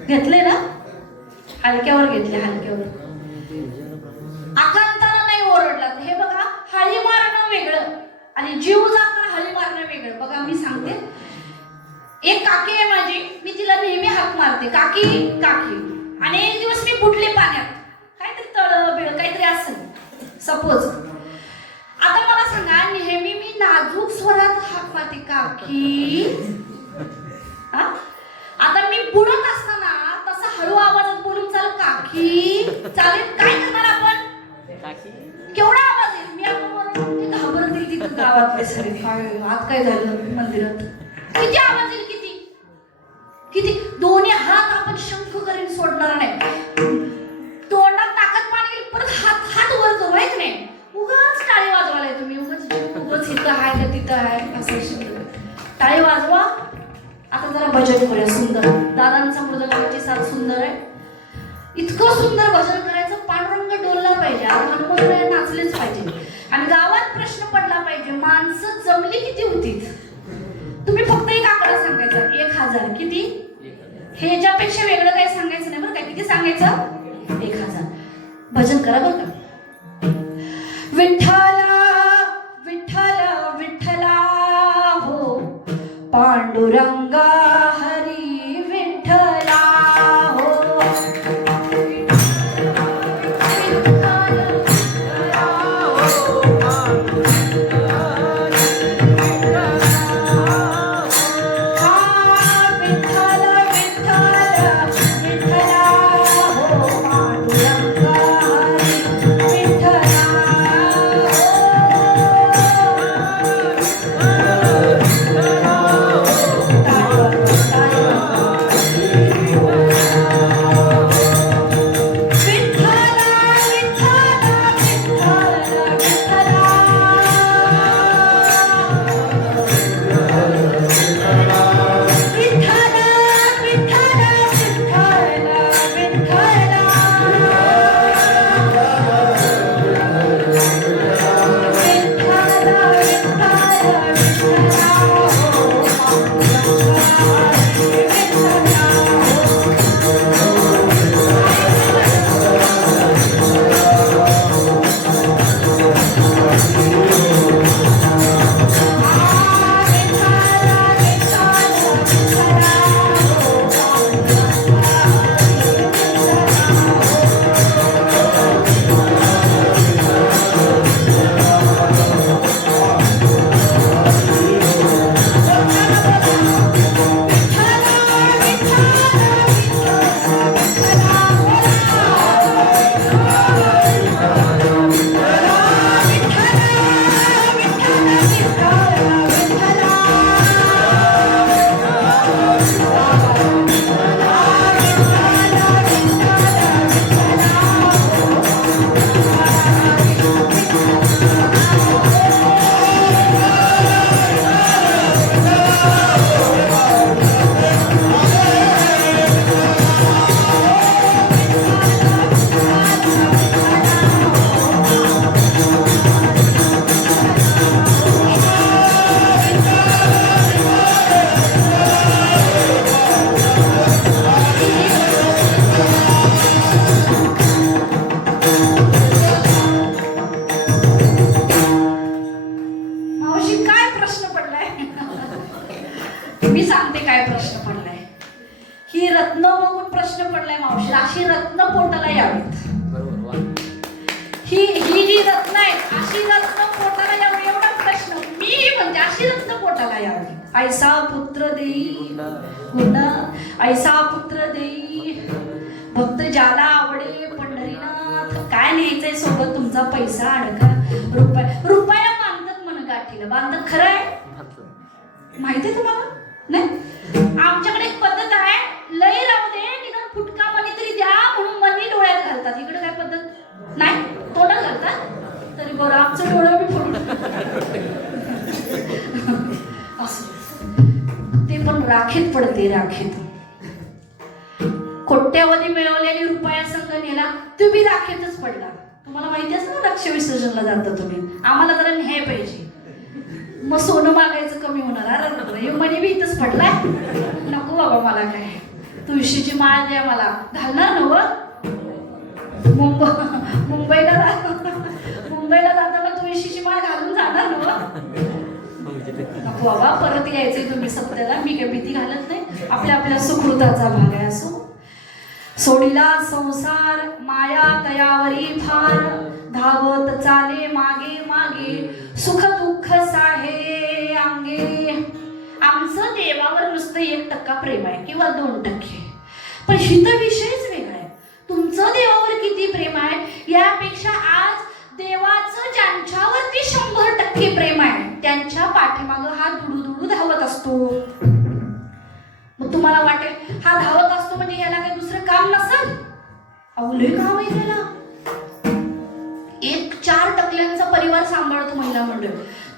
घेतले ना, हलक्यावर घेतले, हलक्यावर. आकांताला नाही ओरडला. हे बघा, हळी मारणं वेगळं आणि जीव जाताना हळी मारणं वेगळं. बघा मी सांगते, एक काकी आहे माझी, मी तिला नेहमी हाक मारते, काकी काकी. आणि एक दिवस मी फुटले पाण्यात, काहीतरी तळ बिळ असेल सपोज, आता मला सांगा, नेहमी मी नाजूक स्वरात हाक मारते काकी, आता मी बुडत असताना तसा हळू आवाजात बोलून चाल काकी चालेल? काय करणार आपण? केवढा आवाज येईल? मी आपण घाबरतील तिथं गावातले सगळे, काय आज काय झालं मंदिरात, किती आवाज येईल, किती किती. दोन्ही हात आपण शंख करीन सोडणार नाही, तोंडात ताकद पाणी गेली परत हात हात वर करू, आहे की नाही? उगाच टाळी वाजवायला तुम्ही, उगाच इथं आहे का तिथं आहे असं शिकलं. टाळी वाजवा. आता जरा भजन करूया सुंदर. दादांचा मृदंगाची साथ सुंदर आहे, इतकं सुंदर भजन करायचं, पांडुरंग डोलला पाहिजे, हनुमान नाचलेच पाहिजे. आणि गावात प्रश्न पडला पाहिजे, माणसं जमली किती होती? तुम्ही फक्त एक आकडा सांगायचा, 1000. किती? ह्याच्यापेक्षा वेगळं काही सांगायचं नाही बरं का. किती सांगायचं? 1000. भजन करा बरं का. विठ्ठला विठ्ठला विठ्ठला हो, पांडुरंगा हरी विठ्ठला हो. मी सांगते काय प्रश्न पडलाय. ही रत्न बघून प्रश्न पडलाय मावशी, अशी रत्न पोटाला यावीत. ही जी रत्न आहे अशी रत्न पोटाला यावी एवढा प्रश्न मी म्हणते, अशी रत्न पोटाला यावी. ऐसा पुत्र देई गुणा, ऐसा पुत्र देई भक्त ज्याला आवडे पंढरीनाथ. काय न्यायचंय सोबत? तुमचा पैसा अडका, रुपया बांधत म्हण गाठीला. बांधत खरं आहे? माहितीये तुम्हाला? नाही. आमच्याकडे एक पद्धत आहे, लय राहू दे निदान फुटका मनी तरी द्या म्हणून मनी डोळ्यात घालतात. इकडे काय पद्धत नाही, तोंडात घालतात. तरी बरं आमचं डोळं बी फोडून असं ते पण राखीत पडते. राखीत कोट्यावधी मिळवलेली रुपया संघ नेला, तुम्ही राखीतच पडला. तुम्हाला माहिती असं ना, लक्ष विसर्जनला जाता तुम्ही. आम्हाला जरा न्याय पाहिजे, मग सोनं मागायचं कमी होणार. अरे मनी बी इथंच पडलाय, नको बाबा मला काय. तुळशीची माळ द्या मला, घालणार नव. मुंबईला जाताना तुळशीची माळ घालून जाणार नव. नको बाबा, परत यायचंय तुम्ही सप्त्याला. मी काही भीती घालत नाही, आपल्या सुकृताचा भाग आहे. असो सोडिला संसार माया तयावरी फार, धावत चाले मागे मागे सुख दुःख साहे अंगे. आमचं देवावर नुसतं 1% प्रेम आहे किंवा 2%, पण हित विषयच वेगळा आहे. तुमचं देवावर किती प्रेम आहे यापेक्षा आज देवाचं ज्यांच्यावरती 100% प्रेम आहे त्यांच्या पाठीमागं हा दुडू धावत असतो. मग तुम्हाला वाटेल हा धावत असतो म्हणजे ह्याला काही दुसरं काम नसेल. अहो लय काम आहे त्याला. 4 टकल्यांचा परिवार सांभाळतो महिला मंडळ,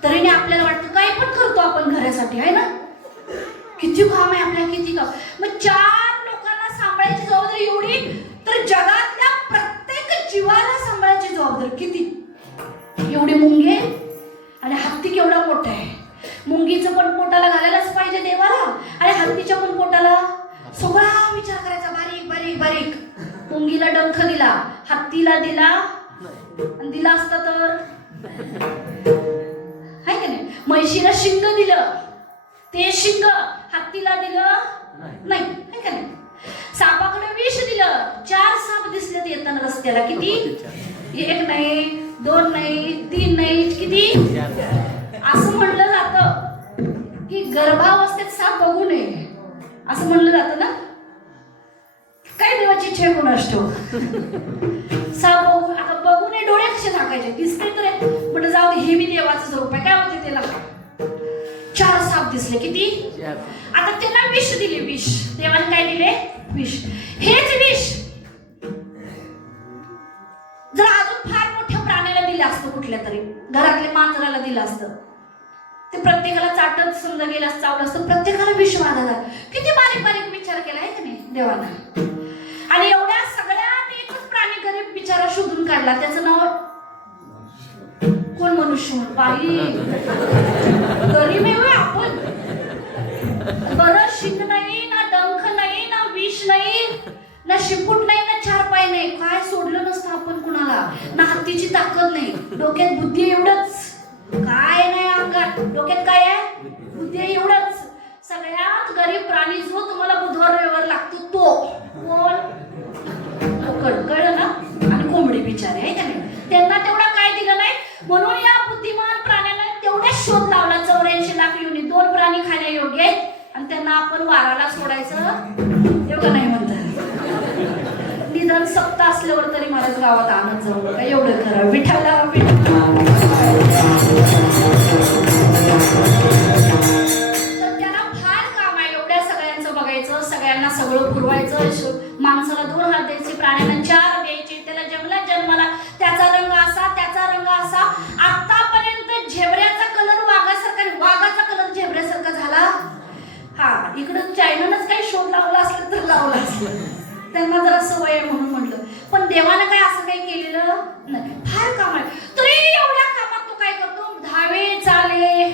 तरी आपल्याला वाटतं काय पण करतो आपण घरासाठी आहे ना. किती काम आहे आपल्याला, किती काम. मग 4 लोकांना सांभाळायची जबाबदारी एवढी, तर जगातल्या प्रत्येक जीवाला सांभाळायची जबाबदारी किती. एवढे मुंगे आणि हत्ती केवढा मोठा आहे. मुंगीचं पण पोटाला घालायलाच पाहिजे देवाला, आणि हत्तीच्या पण पोटाला सगळा विचार करायचा बारीक बारीक बारीक. मुंगीला डंख दिला, हत्तीला दिला, आणि दिला असता तर हाय का नाही. म्हैशीला शिंग दिलं, ते शिंग हत्तीला दिलं नाही, हाय का नाही. सापाकडे विष दिलं, 4 साप दिसले येताना रस्त्याला. किती? 1 नाही, 2 नाही, 3 नाही, किती. असं म्हणलं जातं की गर्भावस्थेत साप बघू नये असं म्हणलं जातं ना. काय देवाची इच्छा आहे कोणास ठाऊक. साप बघू, आता बघू नये, डोळे कसे झाकायचे, दिसते तर म्हटलं जाऊ दे, हे मी देवाचं स्वरूप आहे. काय होते त्याला? 4 साप दिसले, किती. आता त्याला विष दिले, विष. देवाने काय दिले? विष. हेच विष जर अजून फार मोठ्या प्राण्याला दिलं असतं, कुठल्या तरी घरातल्या मांजराला दिलं असतं, ते प्रत्येकाला चाटत समजा गेलं असतं, चावलं असतं, प्रत्येकाला विष वाढायला. किती बारीक बारीक विचार केला आहे का नाही देवाला. आणि एवढ्या सगळ्यात एकच प्राणी गरीब बिचारा शोधून काढला, त्याचं नाव कोण? मनुष्य. बाई गरीब आहे आपण. बरं शिंग नाही, ना डंख नाही, ना विष नाही, ना शिपूट नाही, ना 4 पाय नाही. काय सोडलं नसतं आपण कुणाला. ना हत्तीची ताकद नाही, डोक्यात बुद्धी एवढंच. काय नाही अंगात, डोक्यात काय आहे? बुद्धी एवढंच. सगळ्यात गरीब प्राणी जो तुम्हाला बुधवार रविवार लागतो तो कोण? कळलं ना. आणि कोंबडी बिचारे आहे का नाही, त्यांना तेवढा काय दिलं नाही. म्हणून या बुद्धिमान प्राण्याने तेवढाच शोध लावला. 84 लाख योनी 2 प्राणी खाण्या योग्य आहेत, आणि त्यांना आपण वाराला सोडायचं एवढं नाही म्हणतात. निदान सप्ताह असल्यावर तरी महाराज गावात आणत जाऊ नका, एवढं करा. विठाला तर त्याला फार काम आहे एवढ्या सगळ्यांचं बघायचं, सगळ्यांना सगळं पुरवायचं. माणसाला 2 हात द्यायचे, प्राण्यांना 4 द्यायचे. त्याला जन्माला त्याचा रंग असा, त्याचा रंग असा. आतापर्यंत झेबऱ्याचा कलर वाघासारखा, वाघाचा कलर झेबऱ्यासारखा झाला. हा, इकडं चायनानंच काही शोध लावला असलं तर लावला असलं, त्यांना जरा सवय आहे म्हणून म्हटलं. पण देवानं काय असं काही केलेलं नाही. फार काम आहे, तरी एवढ्या कामात तो काय करतो? धावे चाले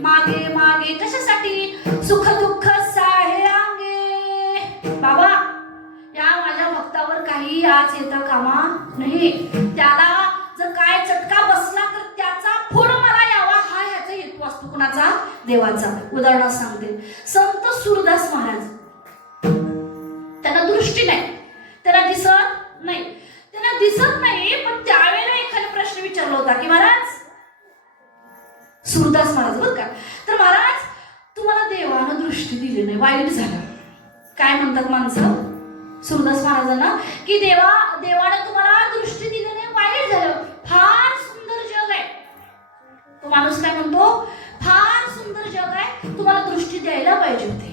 मागे मागे. कशासाठी? सुख दुःख साहे अंगे. बाबा या माझ्या भक्तावर काही आज येतं कामा नाही. त्याला जर काय चटका बसला तर त्याचा फोड मला यावा, हा ह्याचा हेतू असतो. कुणाचा? देवाचा. उदाहरण सांगते. संत सूरदास महाराज, त्यांना दृष्टी नाही, त्यांना दिसत नाही, त्यांना दिसत नाही. पण त्यावेळेला एखादा प्रश्न विचारला होता की महाराज, सूरदास महाराज बरं का, तर महाराज तुम्हाला देवानं दृष्टी दिली नाही, वाईट झालं. काय म्हणतात माणसं सूरदास महाराजांना की देवानं तुम्हाला दृष्टी दिली नाही, वाईट झालं. फार सुंदर जग आहे. तो माणूस काय म्हणतो? फार सुंदर जग आहे, तुम्हाला दृष्टी द्यायला पाहिजे होती.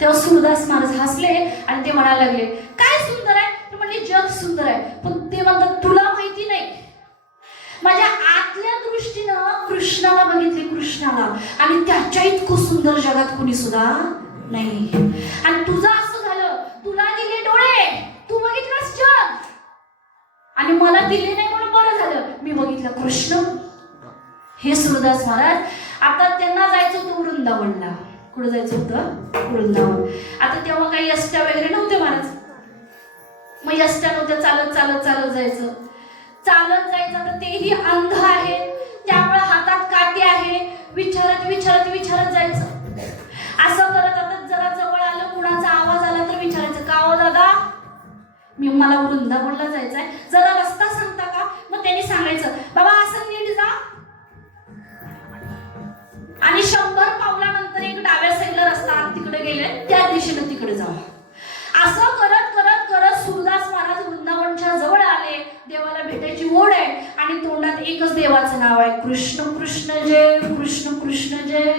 तेव्हा सूरदास महाराज हसले आणि ते म्हणायला लागले, काय सुंदर आहे? ते म्हणले जग सुंदर आहे, पण ते म्हणतात तुला माहिती नाही. माझ्या आतल्या दृष्टीनं कृष्णाला बघितले, कृष्णाला, आणि त्याच्या इतकं सुंदर जगात कोणी सुद्धा नाही. आणि तुझं असं झालं, तुला दिले डोळे, तू बघितलंस जग, आणि मला दिले नाही म्हणून बरं झालं, मी बघितलं कृष्ण. हे सूरदास महाराज. आता त्यांना जायचं होतं वृंदावनला. कुठं जायचं होतं? वृंदावन. आता तेव्हा काही यष्ट्या वगैरे नव्हते महाराज. मग यष्ट्या नव्हत्या, चालत चालत चालत जायचं. चालत जायचं तर तेही अंध आहे, त्यामुळे हातात काठी आहे. विचारत विचारत विचारत जायचं. असं करत आता जरा जवळ आलं, कुणाचा आवाज आला तर विचारायचं, का हो दादा, मला वृंदावनला जायचंय, जरा रस्ता सांगता जावा. असं करत करत करत सूरदास महाराज वृंदावनच्या जवळ आले. देवाला भेटायची ओढ आहे आणि तोंडात एकच देवाचं नाव आहे, कृष्ण कृष्ण जय, कृष्ण कृष्ण जय.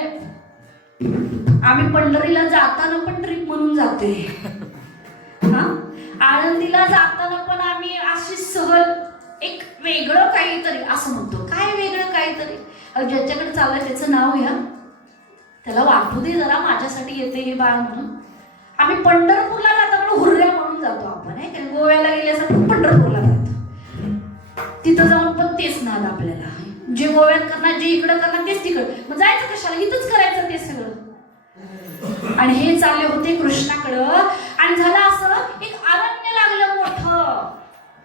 आम्ही पंढरीला जाताना पण ट्रिप म्हणून जाते. हा, आळंदीला जाताना पण आम्ही अशी सहल एक वेगळं काहीतरी असं म्हणतो. काय वेगळं काहीतरी? ज्याच्याकडे चाललंय त्याचं नाव घ्या, त्याला वाटू दे जरा माझ्यासाठी येते हे बाळ म्हणून. आम्ही पंढरपूरला जाताना हुर्ऱ्या म्हणून जातो आपण, आहे का? गोव्याला गेल्यासारखं पंढरपूरला जातो. तिथं जाऊन पण तेच नाद आपल्याला, जे गोव्यात करणार जे इकडं करणार तेच तिकडं. मग जायचं कशाला, इथंच करायचं ते सगळं. आणि हे चालले होते कृष्णाकडं आणि झालं असं, एक अरण्य लागलं मोठं.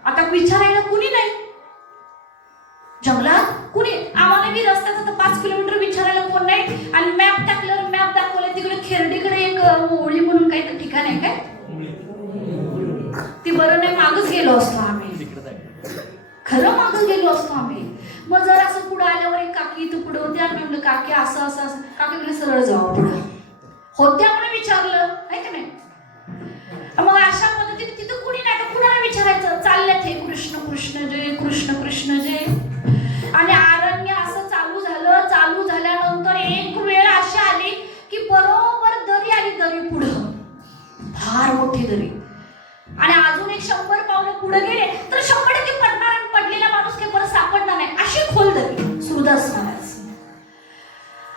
आता विचारायला कुणी नाही, जंगलात कुणी. आम्हाला बी रस्त्यात आता 5 किलोमीटर विचारायला कोण नाही. आणि मॅप टाकल्यावर मॅप दाखवलं तिकडे खेरडीकडे एक ओळी म्हणून काही ठिकाण आहे काय, ती बरं नाही, मागच गेलो असतो आम्ही, खरं मागच गेलो असतो आम्ही. मग जर असं पुढे आल्यावर एक काकी तू पुढे होती, आम्ही म्हणलं काकी असं असं असं. काकी म्हणजे सरळ जावं पुढं होत्या म्हणून विचारलं, आहे का नाही? मग अशा पद्धतीने तिथं कुणी नाही, तर कुणाला विचारायचं? चालल्यात हे कृष्ण कृष्ण जय, कृष्ण कृष्ण जय. आणि अरण्य असं चालू झालं. चालू झाल्यानंतर एक वेळ अशी आली की बरोबर दरी आली, दरी पुढं फार मोठी दरी. आणि अजून एक 100 पावलं पुढे गेले तर 100% पडणार आणि पडलेला माणूस काही परत सापडणार नाही, अशी खोल दरी. सूरदास महाराज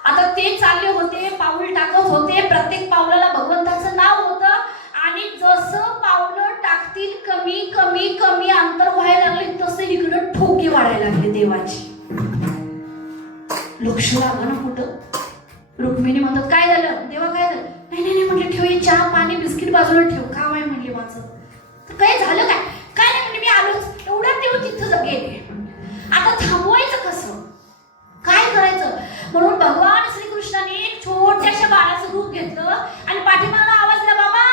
आता ते चालले होते, पाऊल टाकत होते. प्रत्येक पावलाला भगवंताचं नाव होतं. आणि जसं पावलं टाकतील कमी कमी कमी अंतर व्हायला लागले तसं इकडं ठोके वाढायला लागले देवाची. लक्ष लागलं ना कुठं. रुक्मिणी म्हणतात काय झालं देवा, काय झालं? नाही नाही नाही म्हटलं, ठेव हे चहा पाणी बिस्किट बाजूला ठेव, काम आहे म्हणले माझं. काय झालं काय? काय नाही म्हणजे मी आलोच. एवढ्या देव तिथं गेले. आता थांबवायचं कसं, काय करायचं? म्हणून भगवान श्रीकृष्णाने एक छोट्याशा बाळाचं रूप घेतलं आणि पाठीमागं आवाज दिला, बाबा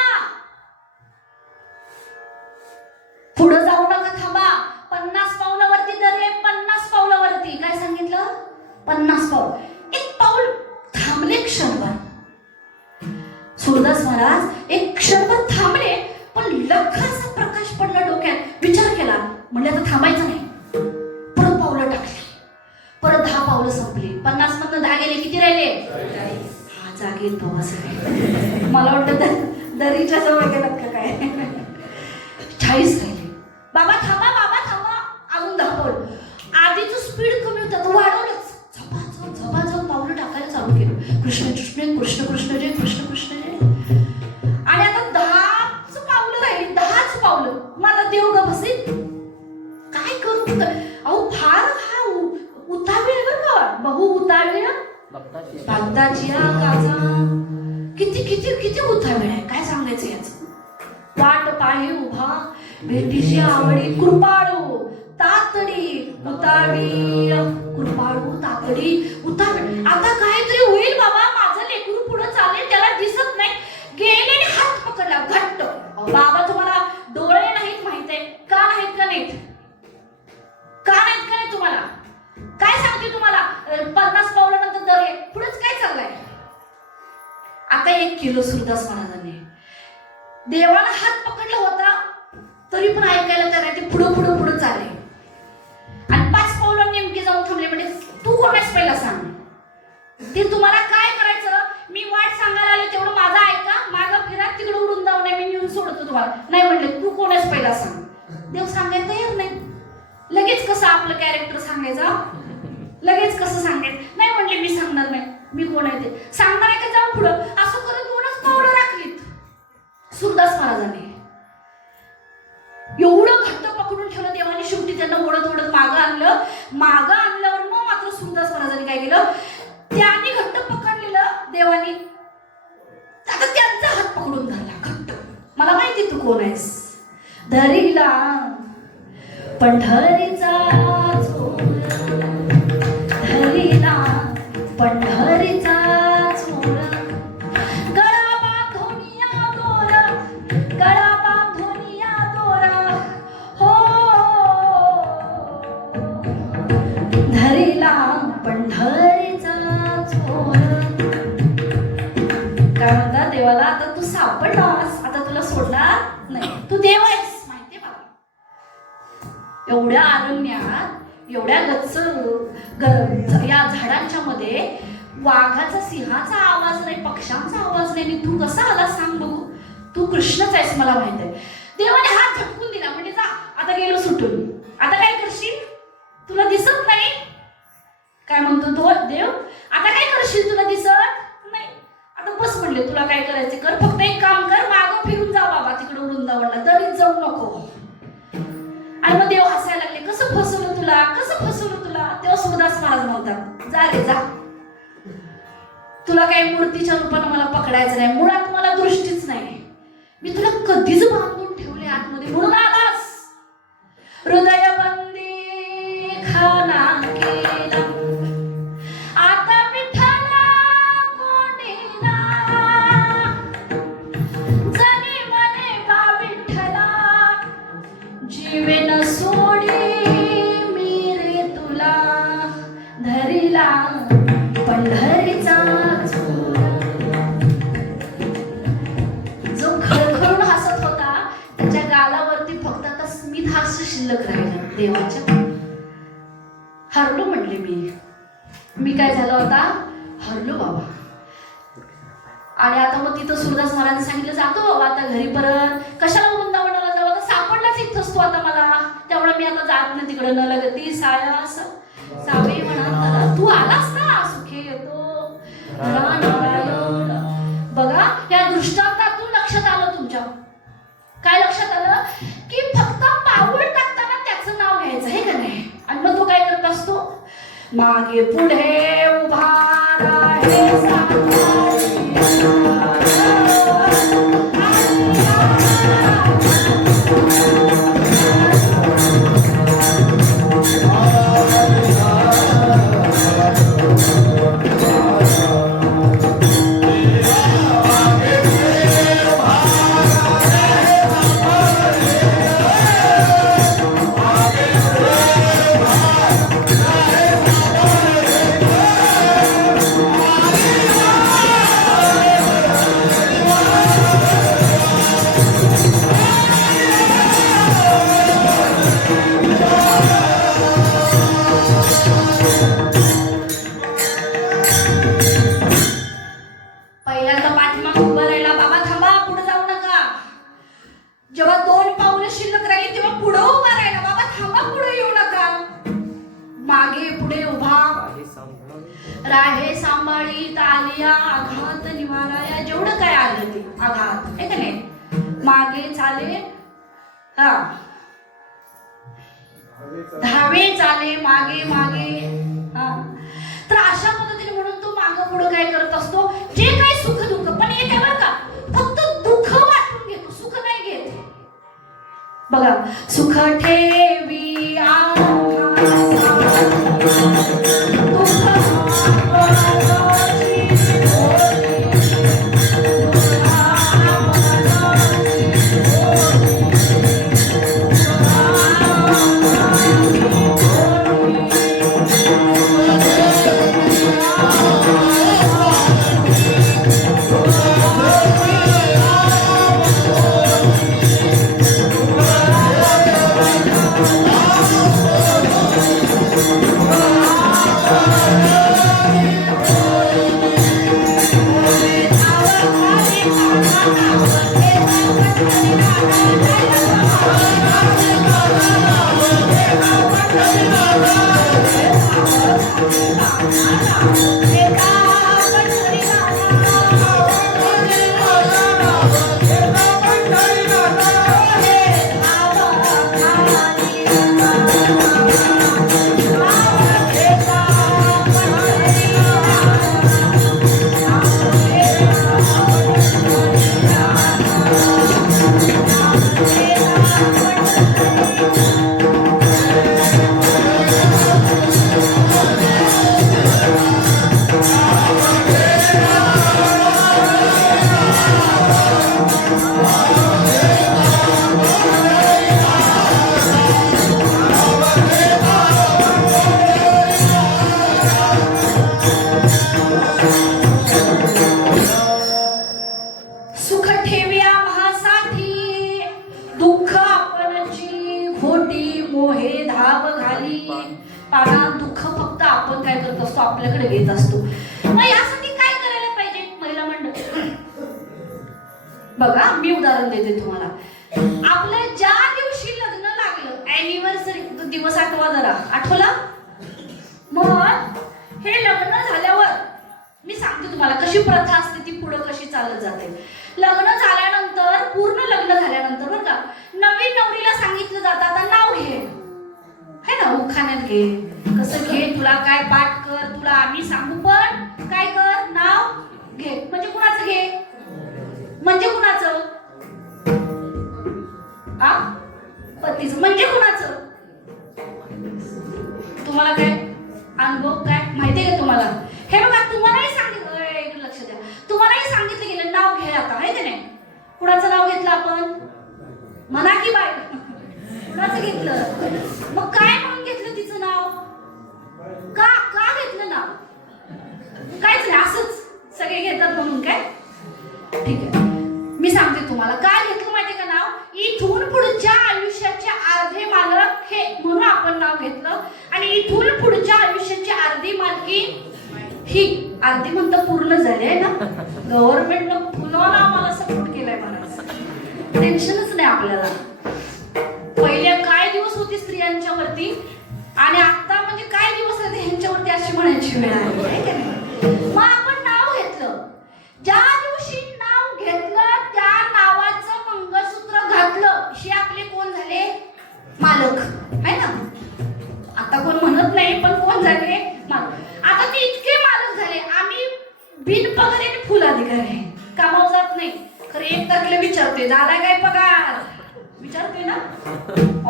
पुढे जाऊ नका, थांबा. 50 पावलावरती दरे, 50 पावलावरती. काय सांगितलं? 50 पाऊल. एक पाऊल थांबले क्षणभर. सूरदास महाराज एक क्षणभर थांबले, पण लखाचा प्रकाश पडला डोक्यात. विचार केला, म्हणजे आता थांबायचं नाही. परत पावलं टाकली, परत 10 पावलं संपली. 50 मधनं 10 गेले, किती राहिले? हा जागेत बाबा सगळे. मला वाटतं दरीच्या जवळ गेलात का काय. 40 राहिले. बाबा थांबा, बाबा थांबा. अजून 10 पाऊल. आधीचं स्पीड कमी होतं, तो वाढवलंच. झपाझप झपाझप पावलं टाकायला चालू केलं. कृष्ण कृष्ण कृष्ण कृष्ण जय, कृष्ण कृष्ण जय. आणि आता 10च पावलं राहिली, 10च पावलं. मग आता देव ग बसेल, काय करू? अहो फार हा उतावीळ बरं का, बहु उतावीळ भक्ताची काचा. किती किती किती उतावीळ आहे, काय सांगायचं याचं. वाट पाहे उभा भेटीची आवडी, कृपाळू तातडी उतावीळ, कृपाळू तातडी उतावीळ. आता काहीतरी होईल बाबा, माझं लेकरू पुढे चालेल, त्याला दिसत नाही. गेले हात पकडला घट्ट. बाबा तुम्हाला डोळे नाहीत माहित आहे का? नाहीत का? नाहीत का? नाहीत का? नाही तुम्हाला काय सांगते तुम्हाला? 50 पावलानंतर दर पुढेच काय चाललंय? आता 1 किलो सूरदास महाराजांनी देवाला हात पकडला होता, तरी पण ऐकायला तर नाही. ते पुढं पुढं पुढं चालले आणि 5 पावलं नेमके जाऊन थांबले. म्हणजे तू कोण आहेस पहिला सांग. ते तुम्हाला काय करायचं? मी वाट सांगायला आले, तेवढं माझं ऐका, मागं फिरा, तिकडे उडून जाऊ नये, मी नेऊन सोडतो तुम्हाला. नाही म्हटले, तू कोण आहेस पहिला सांग. देव सांगायला तयार नाही. लगेच कसं आपलं कॅरेक्टर सांगायचं, लगेच कसं सांगायचं? नाही म्हटले, मी सांगणार नाही, मी कोण आहे ते सांगणार आहे का? जाऊ पुढं. असं करत 2च पावलं राखलीत सूरदास महाराजांनी. एवढं घट्ट पकडून ठेवलं देवानी. शेवटी त्यांना ओढत ओढत मागं आणलं. मागं आणल्यावर मग मात्र सूरदास महाराजांनी काय केलं? त्यांनी घट्ट पकडलेलं देवानी. आता त्यांचा हात पकडून धरला घट्ट. मला माहिती तू कोण आहेस. धरीला पंढरीचा चोर, धरीला पंढरीचा चोर. गळा बांधोनिया दोरा, गळा बांधोनिया दोरा. हो धरीला पंढरीचा चोर. काय म्हणता देवाला, आता तू सापडलास. जात नाही. तू देव आहेस माहितीये बाबा. एवढ्या अरण्यात एवढ्या गच्च या झाडांच्या मध्ये वाघाचा सिंहाचा आवाज नाही, पक्ष्यांचा आवाज नाही, आणि तू कसा आला सांग बघू. तू कृष्णच आहेस मला माहित आहे. देवाने हात झटकून दिला म्हणजे जा आता गेलो सुटून. आता काय करशील, तुला दिसत नाही. काय म्हणतो तो देव, आता काय करशील, तुला दिसत नाही. आता बस म्हणले, तुला काय करायचे कर, फक्त एक काम कर, मागं फिरून जा बाबा तिकडे वृंदावनला, तरी जाऊ नको. आणि मग देव हसायला लागले, कसं फसवलं तुला, कसं फसवलं तुला. तेव्हा सुरदास महाराज म्हणतात, जा रे जा, तुला काही मूर्तीच्या रूपानं मला पकडायचं नाही, मुळात मला दृष्टीच नाही. मी तुला कधीच बांधून ठेवले आतमध्ये म्हणून आलास. हृदय बंदी खाना केला आता विठ्ठला कोणीना, जनी मने बा विठ्ठला जीवेन सोडी मी रे तुला, धरिला पंढरीचा जो खळखळून हसत होता त्याच्या गालावरती फक्त आता स्मित हास्य शिल्लक राहिलं. देवाच्या हरलो म्हणले मी काय झालं होता, हरलो बाबा. आणि आता मग तिथं सुरदास महाराज सांगितलं, जातो बाबा आता घरी परत, कशाला वृंदावनाला जाऊ, आता सापडलाच इथंच तो आता मला, त्यामुळे मी आता जात नाही तिकडे. न लगती सायास सावे म्हणा, तू आलास ना, सुखे येतो बघा. या दृष्टांतातून लक्षात आलं तुमच्या, काय लक्षात आलं की फक्त पाऊल टाकताना त्याचं नाव घ्यायचं आहे का नाही. आणि मग तो काय करत असतो, मागे पुढे उभा राहे राहे सांभाळी तालिया आघात निवाराया, जेवढं काय आलं ते आघात आहे का नाही. मागे चाले हा धावे चाले मागे मागे हा. तर अशा पद्धतीने म्हणून तो मागं पुढं काय करत असतो, जे काही सुख दुःख पण येते बरं का, फक्त दुःख वाटून घेतो, सुख नाही घेत. बघा, सुख ठेवी पाना दुःख फक्त आपण काय करत असतो, आपल्याकडे घेत असतो. मग यासाठी काय करायला पाहिजे महिला मंडळ? बघा मी उदाहरण देते तुम्हाला. आपलं ज्या दिवशी लग्न लागलं, अॅनिव्हर्सरी दिवस आठवा जरा, आठवला? मग हे लग्न झाल्यावर मी सांगते तुम्हाला कशी प्रथा असते, ती पुढे कशी चालत जाते. लग्न झाल्यानंतर, पूर्ण लग्न झाल्यानंतर बरं का, नवीन नवरीला सांगितलं जातं आता नाव घे, है ना, उखाण्यात घे, कसं घे, तुला काय पाठ कर, तुला आम्ही सांगू, पण काय कर, नाव घे. म्हणजे कुणाचं घे? म्हणजे कुणाचं? आ पतीचं. म्हणजे कुणाचं? तुम्हाला काय अनुभव काय माहितीये का तुम्हाला? हे बघा, तुम्हालाही सांगितलं, एक लक्ष द्या, तुम्हालाही सांगितलं गेलं नाव घे आता, आहे की नाही? कुणाचं नाव घेतलं आपण? म्हणा की बाय, कुणाचं घेतलं? मग काय म्हणून घेतलं तिचं नाव? का का घेतलं नाव? काहीच नाही, असंच सगळे घेतात म्हणून काय? ठीक आहे, मी सांगते तुम्हाला काय घेतलं माहितीये का नाव? इथून पुढच्या आयुष्याचे अर्धे मालक हे म्हणून आपण नाव घेतलं, आणि इथून पुढच्या आयुष्याची अर्धी मालकी ही. अर्धी म्हणतं पूर्ण झाली आहे ना, गव्हर्नमेंटनं पुन्हा आम्हाला सपोर्ट केलाय म्हणायचं, टेन्शनच नाही आपल्याला. पहिले काय दिवस होती स्त्रियांच्यावरती, आणि आता म्हणजे काय दिवस होते ह्यांच्यावरती अशी म्हणायची वेळ आली आहे का नाही? मग आपण नाव घेतलं, ज्या दिवशी नाव घेतलं त्या नावाचं मंगळसूत्र घातलं, हे आपले कोण झाले? मालक, है ना? आता कोण म्हणत नाही, पण कोण झाले? मालक. आता ते इतके मालक झाले, आम्ही बिनपगारी आणि फुल अधिकारी आहे, कामावर जात नाही. खरं एक तारखेला विचारते, झाला काय पगार? विचारते ना,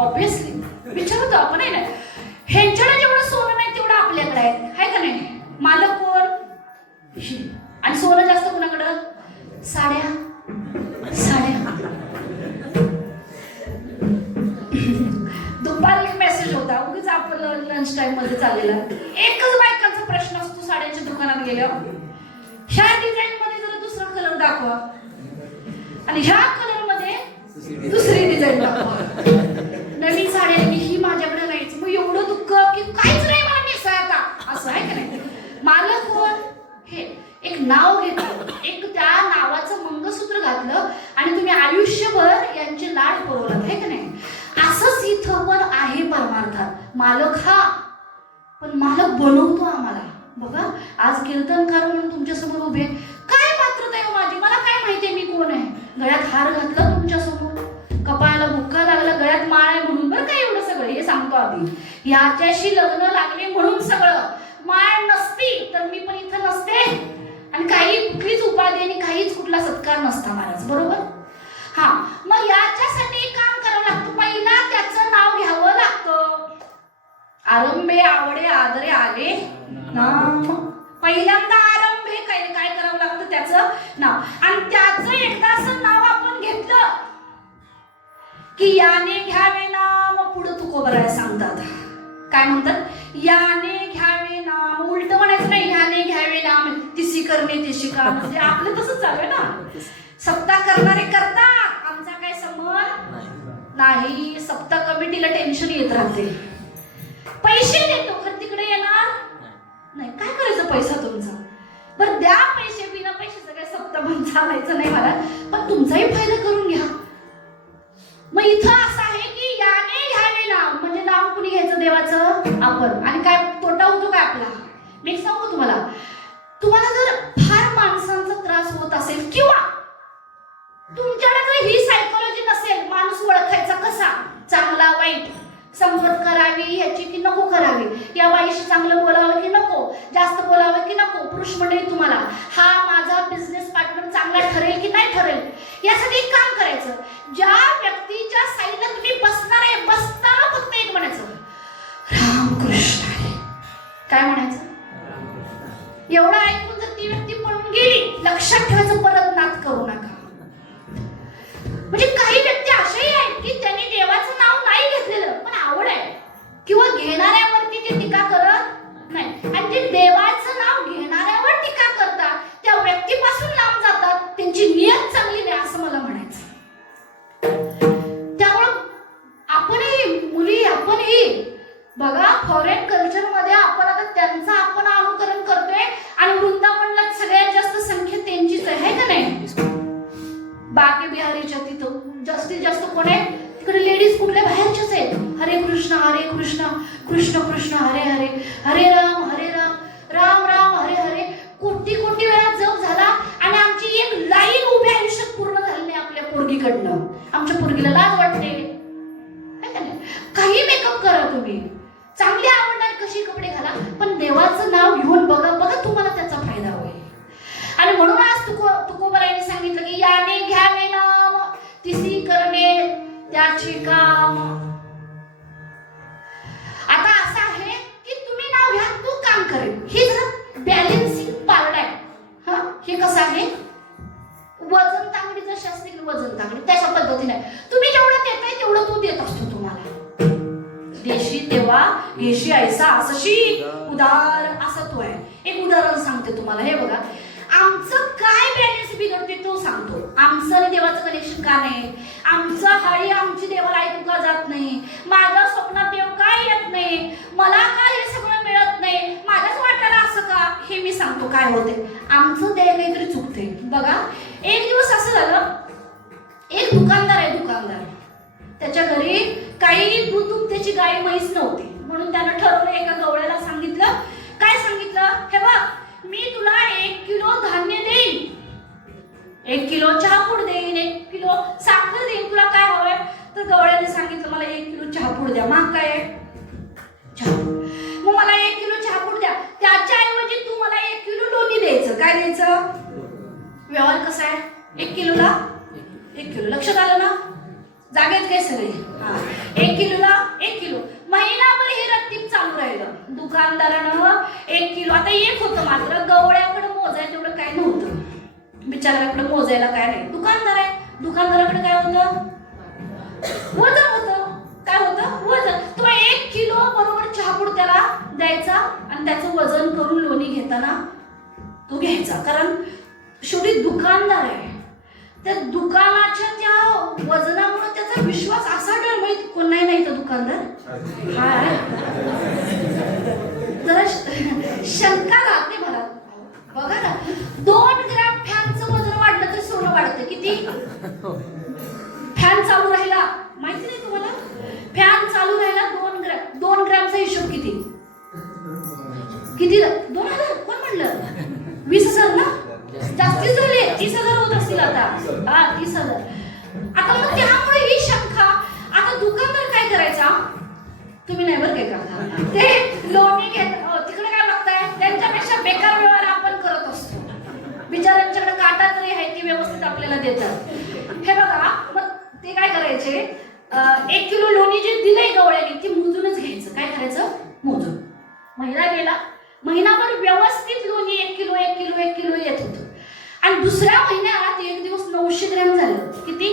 ऑब्विसली विचारतो आपण, आहे ना. ह्यांच्याकडे जेवढं सोनं नाही तेवढं आपल्याकडे आहे का नाही? मालक कोण? आणि सोनं जास्त कोणाकडं? साड्या. दुपारी एक मेसेज होता, उगीच आपण लंच टाइम मध्ये चाललेला. एकच बायकांचा प्रश्न असतो साड्यांच्या दुकानात गेल्यावर, ह्या डिझाईन मध्ये जरा दुसरा कलर दाखवा, आणि ह्या कलर मध्ये दुसरी डिझाईन दाखवा. नवीन साड्या ही माझ्याकडे नाहीच. मग एवढं दुःख की काहीच नाही मला नेसाय आता, असं आहे का नाही? मालक कोण? हे एक नाव घेतलं, एक त्या नावाचं मंगळसूत्र घातलं, आणि तुम्ही आयुष्यभर यांचे लाड पुरवलात, आहे का नाही? असंच इथं पण आहे परमार्थात. मालक हा, पण मालक बनवतो आम्हाला. बघा, आज कीर्तनकार म्हणून तुमच्या समोर उभे, काय पात्रता आहे माझी? मला काय माहितीये मी कोण आहे? गळ्यात हार घातला तुमच्या समोर, कपाळाला बुक्का लागला, गळ्यात माळ आहे म्हणून, बरं काय एवढं सगळं हे सांगतो आधी. याच्याशी लग्न लागले म्हणून सगळं. माळ नसती तर मी पण इथं नसते, आणि काही कुठलीच उपाधी आणि काहीच कुठला सत्कार नसता महाराज, बरोबर? हा, मग याच्यासाठी काम करावं लागतं. पहिला त्याचं नाव घ्यावं लागतं. आरंभे आवडे आदरे आले नाम. पहिल्यांदा आरंभे काय करावं लागतं? त्याचं नाव. आणि त्याचं एकदा असं नाव आपण घेतलं की याने घ्यावे नाम. पुढं तुकोबराय सांगतात, काय म्हणतात? याने घ्यावे नाम. उलट म्हणायचं नाही, याने घ्यावे नाम, तिसी करणे तिशी का. म्हणजे आपलं तसंच चालू आहे ना, सप्ताह करणारे करतात, आमचा काय संबंध नाही. सप्ताह कमिटीला टेन्शन येत राहते. पैसे देतो खरं तिकडे येणार नाही. काय करायचं पैसा तुमचा? बरं द्या पैसे, बिना पैशाचं काय सप्ताह पण चालायचं नाही मला, पण तुमचाही फायदा करून घ्या. मग इथं असं आहे की याने घ्यावे नाव, म्हणजे नाव कुणी घ्यायचं? देवाचं, आपण. आणि काय तोटा होतो काय आपला? मी सांगू तुम्हाला, तुम्हाला जर फार माणसांचा त्रास होत असेल, किंवा तुमच्याकडे जर ही सायकोलॉजी नसेल, माणूस ओळखायचा कसा, चांगला वाईट, संगत करावी ह्याची की नको करावी, या बाईशी चांगलं बोलावं की नको, जास्त बोलावं की नको, पुरुष मंडळी तुम्हाला हा माझा बिझनेस पार्टनर चांगला ठरेल की नाही ठरेल, यासाठी एक काम करायचं. ज्या व्यक्तीच्या साईडला तुम्ही बसणार आहे, बसताना फक्त एक म्हणायचं, रामकृष्ण हरी. काय म्हणायचं? एवढं ऐकून जर ती व्यक्ती पळून गेली, लक्षात ठेवायचं, परत नाद करू नका. म्हणजे काही व्यक्ती अशाही आहेत की त्यांनी देवाचं नाव नाही घेतलेलं, पण आवड आहे, किंवा घेणाऱ्यावरती ते टीका करत नाही. आणि जे देवाचं नाव घेणाऱ्यावर टीका करतात, त्या व्यक्तीपासून लांब जातात. त्यांची नियत चांगली नाही असं मला म्हणायचं. त्यामुळं आपणही मुली, आपणही बघा, फॉरेन कल्चर बिहारीच्या तिथं जास्तीत जास्त कोण आहे तिकडे लेडीज कुठल्या बाहेरच्याच आहेत. हरे कृष्ण कृष्ण कृष्ण हरे हरे, हरे राम राम राम हरे हरे. कोटी कोटी वेळा जप झाला आणि आमची एक लाईन उभ्या आयुष्यात पूर्ण झाली नाही आपल्या पोरगीकडनं. आमच्या पोरगीला लाज वाटते. काही मेकअप करा तुम्ही, चांगली आवडणार कशी कपडे घाला, पण देवाचं नाव घेऊन बघा बघा तुम्हाला त्याचा फायदा होईल. आणि म्हणून आज तुकोबरायांनी सांगितलं की याने घ्यावे नाम तिसी करणे त्याची काम. आता असं आहे की तुम्ही नाव घ्या तो काम करेल. हे जरा बॅलन्सिंग पार्ट आहे. हा, हे कसं आहे वजन तांगडी जशी असते की वजन तांगडी तशा पद्धतीने तुम्ही जेवढं देताय तेवढं तो देत असतो तुम्हाला. देशी तेव्हा घेशी ऐसा असशी उदार असा तो आहे. एक उदाहरण सांगते तुम्हाला. हे बघा, आमचं काय बॅलन्स बिघडते तो सांगतो. आमचं आणि देवाचं कनेक्शन का नाही, आमचं हळी आमची देवाला ऐकू का जात नाही, माझ्या स्वप्नात देव काय येत नाही, मला काय हे सगळं मिळत नाही, माझ्याच वाटायला असं का, हे मी सांगतो काय होते. आमचं देव काहीतरी चुकते. बघा, एक दिवस असं झालं, एक दुकानदार आहे, दुकानदार त्याच्या घरी काही दूध त्याची गाय म्हैस नव्हती. म्हणून त्यानं ठरवलं, एका गवळ्याला सांगितलं, काय सांगितलं, हे बघ मी तुला 1 किलो धान्य देईन, 1 किलो चहापूड देईन, 1 किलो साखर देईन, तुला काय हवंय. तर गवळ्याने सांगितलं मला 1 किलो चहापूड द्या. मग काय चहापूड, मग मला 1 किलो चहापूड द्या. त्याच्या ऐवजी तू मला 1 किलो लोणी द्यायचं. काय द्यायचं, व्यवहार कसा आहे, 1 किलोला 1 किलो. लक्षात आलं ना, जागेत काय सगळे. 1 किलोला 1 किलो. महिनाभर हे रत्तीप चालू राहिलं. दुकानदारानं 1 किलो, आता एक होतं मात्र गवळ्याकडे मोजायला तेवढं काय नव्हतं, बिचाऱ्याकडे मोजायला काय नाही. दुकानदार आहे, दुकानदाराकडे काय होतं, वजन होतं. काय होतं, वजन. तो 1 किलो बरोबर चहापूड त्याला द्यायचा आणि त्याचं वजन करून लोणी घेताना तो घ्यायचा. कारण शेवटी दुकानदार आहे, त्या दुकानाच्या त्या वजनामुळे त्याचा विश्वास असा डळमळीत. कोण नाही तर दुकानदार हाय, जरा शंका राहते मला. बघा ना, 2 ग्रॅम फॅनचं वजन वाढलं तर सोनं वाढतं. किती, फॅन चालू राहिला माहिती नाही तुम्हाला, फॅन चालू राहिला 2 ग्रॅमचा हिशोब किती, 2000. कोण म्हणलं 20,000 ना, जास्तीच झाले, 30,000 होत असतील आता. 30,000. आता मग त्यामुळे ही शंका. आता दुकानदार काय करायचा, तुम्ही नाही बरं काय करता, ते लोणी घेत तिकडे काय बघताय, त्यांच्यापेक्षा बेकार व्यवहार आपण करत असतो. बिचाऱ्यांच्याकडे काटा तरी आहे ती व्यवस्थित आपल्याला देतात. हे बघा, मग ते काय करायचे, 1 किलो लोणी जे दिलंय गवळ्याने ती मोजूनच घ्यायचं. काय करायचं, मोजून. महिना गेला, महिनाभर व्यवस्थित लोणी 1 किलो 1 किलो 1 किलो येत होतं. आणि दुसऱ्या महिन्यात एक दिवस 900 ग्रॅम झालं. किती,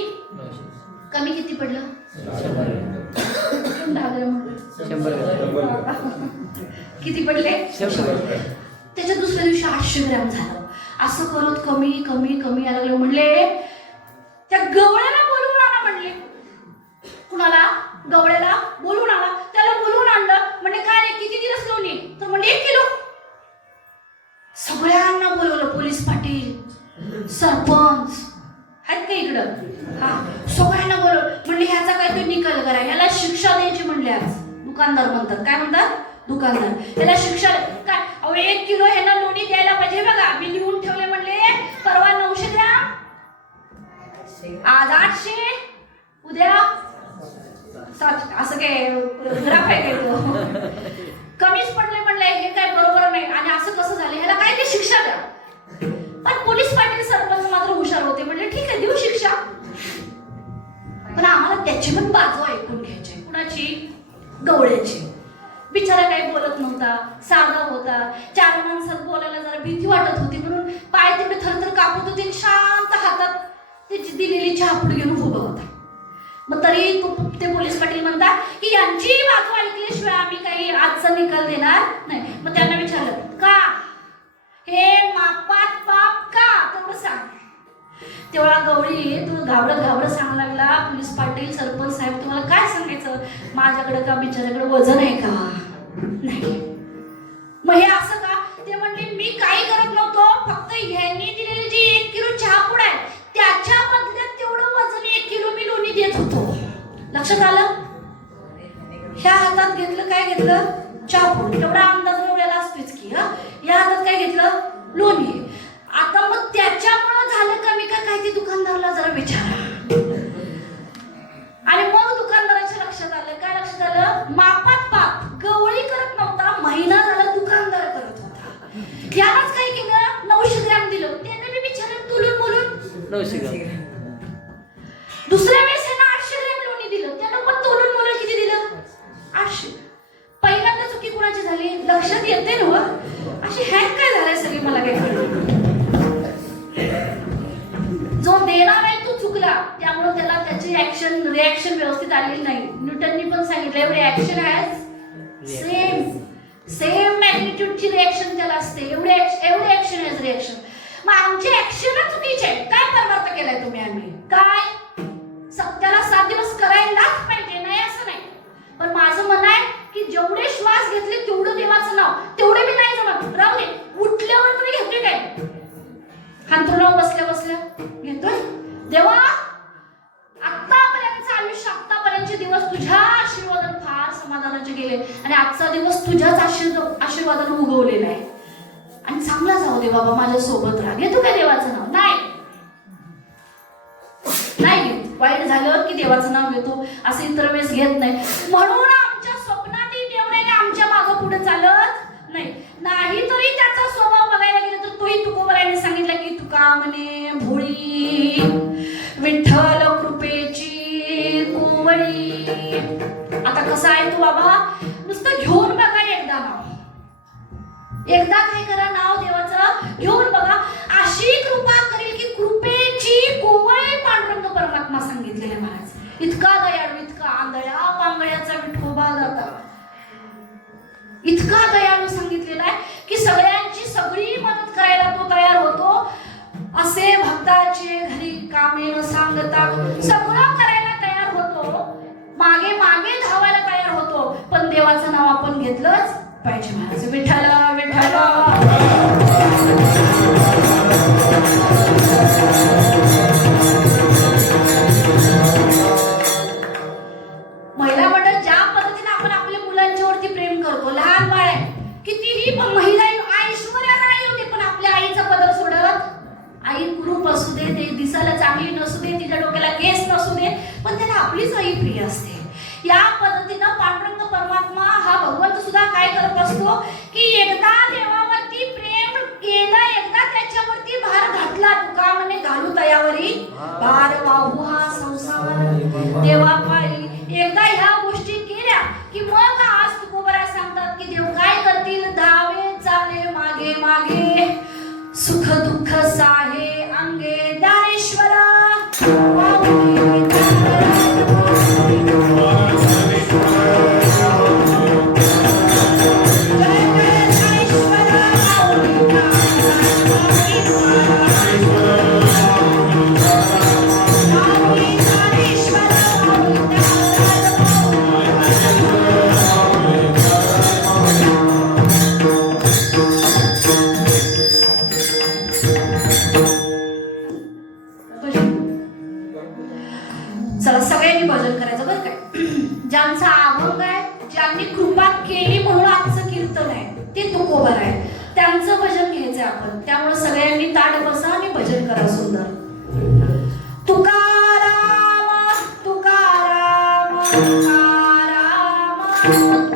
कमी किती पडलं, 10 ग्रॅम. किती पडले, 100. त्याच्या दुसऱ्या दिवशी 800 ग्रॅम झालं. असं करत कमी कमी कमी यायला लागलं. म्हणले त्या गवळ्याला बोलवून आणा म्हणले. कुणाला, गवळ्याला बोलवून आणा. त्याला बोलवून आणलं. म्हणजे काय रे, किती दिवस लोणी, तर म्हणजे 1 किलो. सगळ्यांना बोलवलं, पोलीस पाटील, सरपंच आहेत का इकडं, सगळ्यांना बोलवलं. म्हणले ह्याचा काय तो निकाल करा, ह्याला शिक्षा द्यायची म्हणले. आज दुकानदार म्हणतात, काय म्हणतात, दुकानदार, ह्याला शिक्षा काय, 1 किलो ह्याला लोणी द्यायला पाहिजे. बघा मी लिहून ठेवले. म्हणले परवा 900 ग्रॅम, आज 800, उद्या 700. असं काय ग्राफ आहे काय तो, कमीच पडले. म्हणले हे काय बरोबर नाही. आणि असं कसं झालं, ह्याला काय ते शिक्षा द्या. पण पोलीस पाटील सरपंच मात्र हुशार होते. म्हणले ठीक आहे देऊ शिक्षा, पण आम्हाला त्याची पण बाजू ऐकून घ्यायची. कुणाची, गवळ्याची. बिचारा काही बोलत नव्हता, साधा होता. 4 माणसात बोलायला जरा भीती वाटत होती, म्हणून पाय तिकडे थरथर कापत होते. शांत हातात त्याची दिलेली चहापूड घेऊन उभा होता. मग तरी ते पोलीस पाटील म्हणतात की यांची बाजू ऐकल्याशिवाय आम्ही काही आजचा निकाल देणार नाही. मग त्यांना विचारलं, का हे मापात पाप का, तेवढं सांग. तेवढा गवळी तो घाबरत सांगायला लागला, पोलीस पाटील, सरपंच साहेब, तुम्हाला काय सांगायचं, माझ्याकडे का बिचाऱ्याकडे वजन आहे का, नाही. मग हे असं का, ते म्हणले मी काही करत नव्हतो, फक्त ह्यांनी दिलेली जी 1 किलो चहापूड आहे त्याच्या बदल्यात तेवढं लक्षात आलं? ह्या हातात घेतलं, काय घेतलं? चापून. तेवढा अंदाज एवढ्याला असतोच की. या हातात काय घेतलं? लोणी. आता मग त्याच्यामुळे झालं कमी का काय ते दुकानदाराला जरा विचारा. आणि मग दुकानदाराच्या लक्षात आलं, काय लक्षात आलं? मापात पाप गवळी करत नव्हता, महिना झाला दुकानदार करत होता. यालाच काय केलं? 900 ग्रॅम दिलं. त्याने मी विचारलं तुलून बोलून 900 ग्रॅम. दुसऱ्या वेळेस ह्यानं 800 ग्रॅम लोणी दिलं. त्यानं पण तोलून बोलून किती दिलं? 800. पहिल्यांदा चुकी कुणाची झाली? लक्षात येते ना? अशी हॅक काय झालाय सगळी मला काय कळलं. जो देणार आहे तो चुकला, त्यामुळे त्याला त्याची रिॲक्शन व्यवस्थित आलेली नाही. न्यूटननी पण सांगितलं एवढी ऍक्शन हॅज सेम मॅग्निट्यूडची रिॲक्शन त्याला असते. एवढे ऍक्शन हॅज रिॲक्शन. मग आमची ऍक्शन चुकीची आहे. काय परमार्थ केलाय तुम्ही? आम्ही काय सत्याला 7 दिवस करायलाच पाहिजे नाही असं नाही. पण माझं म्हणणं आहे की जेवढे श्वास घेतले तेवढं देवाचं नाव, तेवढे मी नाही जमत. राहू दे, उठल्यावर तरी घेतोय काय? हांतरुणावर बसल्या बसल्या घेतोय. देवा आतापर्यंतचं आयुष्य, आतापर्यंतचे दिवस तुझ्या आशीर्वादाने फार समाधानाचे गेले आणि आजचा दिवस तुझ्याच आशीर्वादाने उगवलेला आहे. आणि चांगला जाऊ दे बाबा, माझ्या सोबत राहा. घेतो काय देवाचं नाव? नाही घेत. वाईट झालं की देवाचं नाव घेतो, असं इतर वेळेस घेत नाही. म्हणून आमच्या स्वप्नातही देव नाही, आमच्या मागं पुढे चालत नाही तरी त्याचा स्वभाव बघायला गेलं तर तोही तुकोबराने सांगितलं की तुका म्हणे भोळी विठ्ठल कृपेची कोवळी. आता कसा आहे तू बाबा? नुसतं घेऊन बघा एकदा नाव. एकदा काय करा, नाव देवाचं घेऊन बघा. अशी कृपा करेल की कृपेची कोवळी पांडुरंग परमात्मा सांगितलेले महाराज. इतका दयाळू, इतका आंधळ्या पांगळ्याचा विठोबा दाता, इतका दयाळू सांगितलेला आहे की सगळ्यांची सगळी मदत करायला तो तयार होतो. असे भक्ताचे घरी कामे न सांगता सगळं करायला तयार होतो, मागे मागे धावायला तयार होतो. पण देवाचं नाव आपण घेतलंच पाहिजे महाराज. विठ्ठल विठ्ठल. महिला मंडळ ज्या पद्धतीने आपण आपल्या मुलांच्या वरती प्रेम करतो, लहान बाळ आहे कितीही पण महिला ऐश्वर्या नाही होते, पण आपल्या आईचा पदर सोडत. आई कुरूप असू दे, ते दिसायला चांगली नसू दे, तिच्या डोक्याला केस नसू दे, पण त्याला आपलीच आई प्रिय असते. या पद्धतीनं पांडुरंग परमात्मा हा भगवंत सुद्धा काय करत असतो की एकदा देवावरती प्रेम केलं, एकदा त्याच्यावरती भार घातला. तुका म्हणे घालू तयावरी भार वाहू हा संसार देवापायी. एकदा ह्या गोष्टी केल्या की मग आज तुकोबरा सांगतात की देव काय करतील? धावे चाले मागे मागे, सुख दुःख साहे अंगे ज्ञानेश्वरा. चला सगळ्यांनी भजन करायचं बरं काय. ज्यांचा अभंग आहे, ज्यांनी कृपा केली म्हणून आजचं कीर्तन आहे, ते तुकोबर आहे, त्यांचं भजन घ्यायचं आपण. त्यामुळे सगळ्यांनी ताट बसा आणि भजन करा सुंदर. तुकाराम तुकाराम तुकाराम तुकाराम.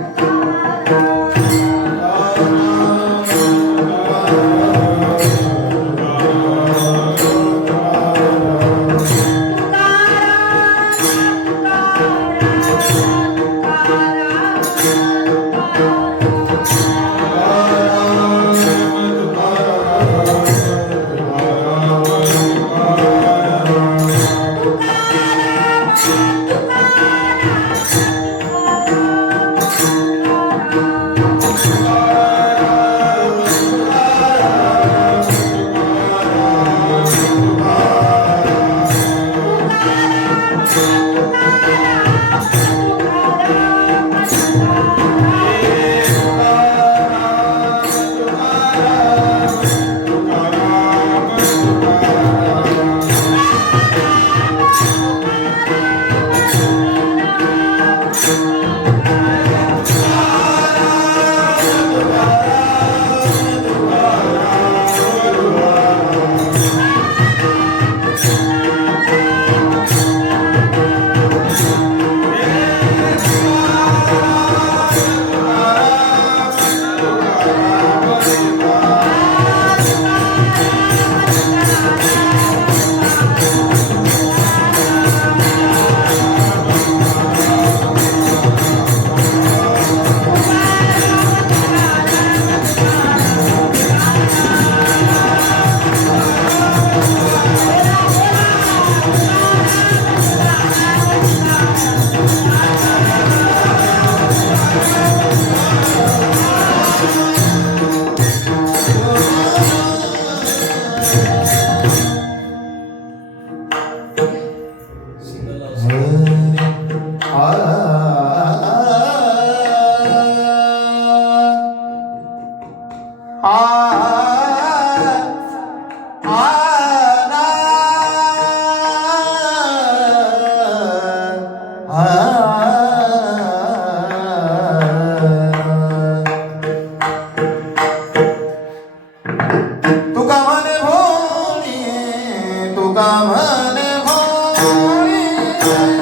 तुका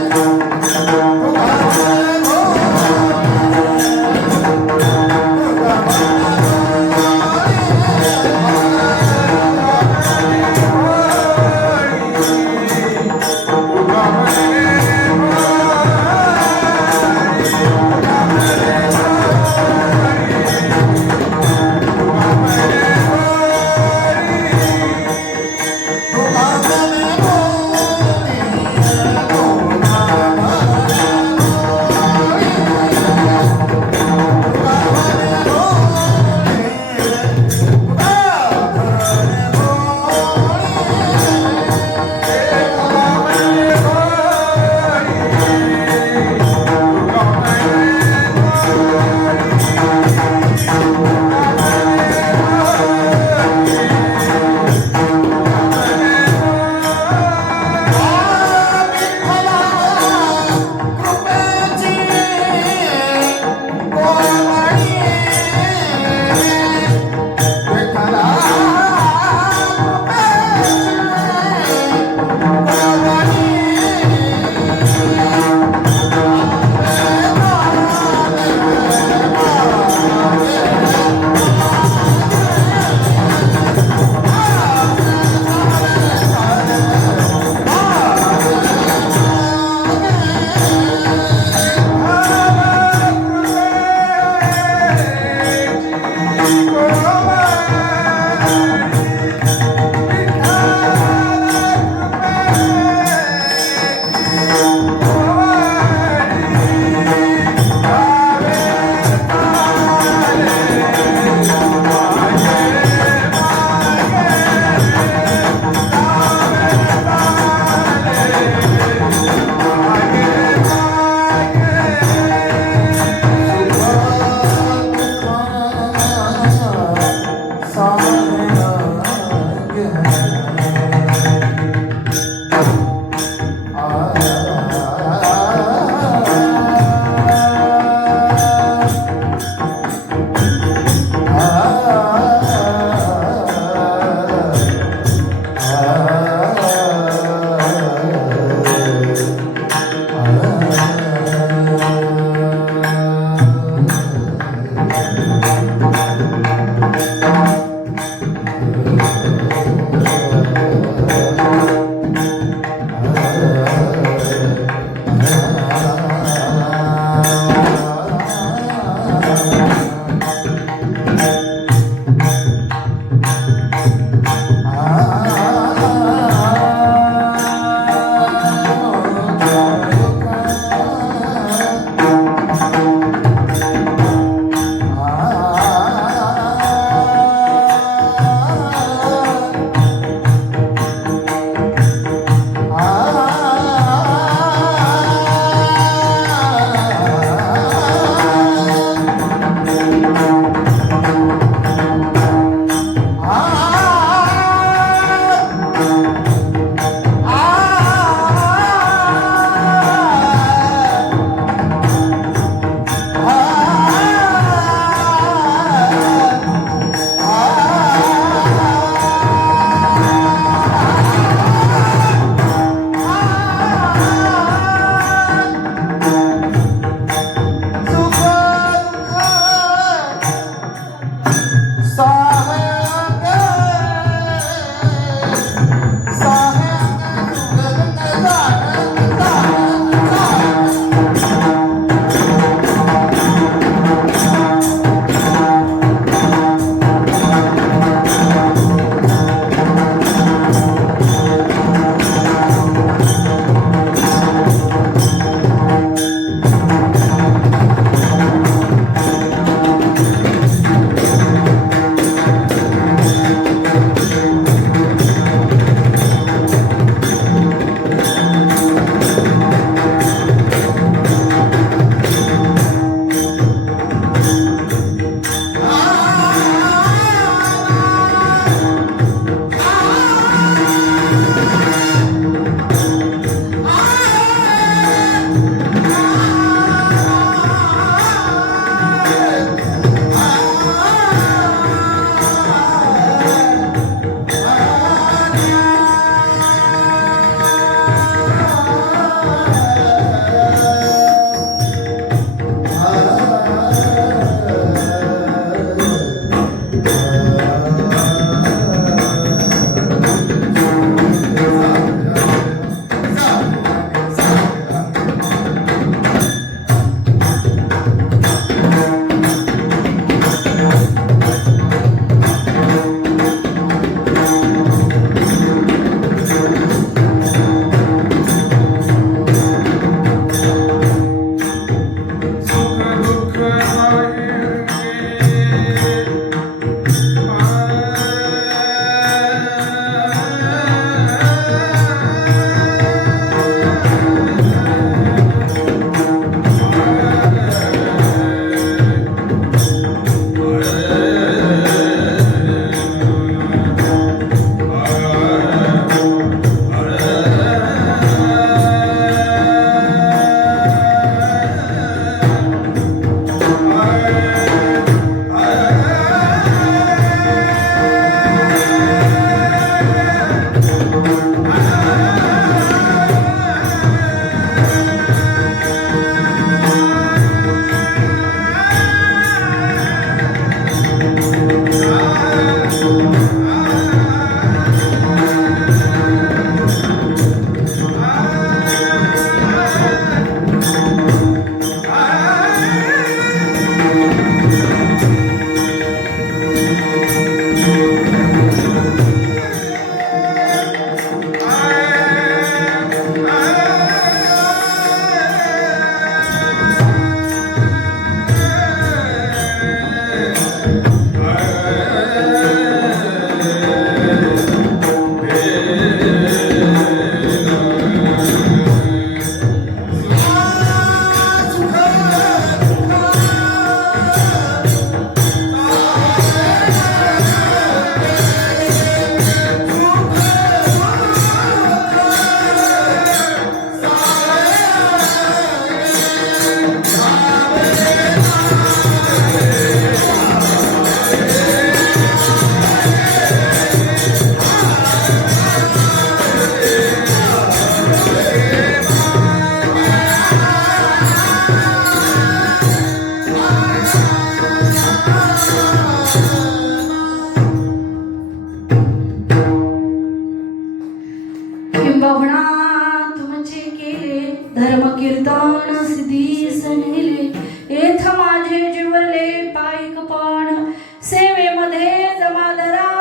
धर्म कीर्तन सिद्धीस नेले येथ माझे जिवरले पायकपण सेवेमध्ये जमादरा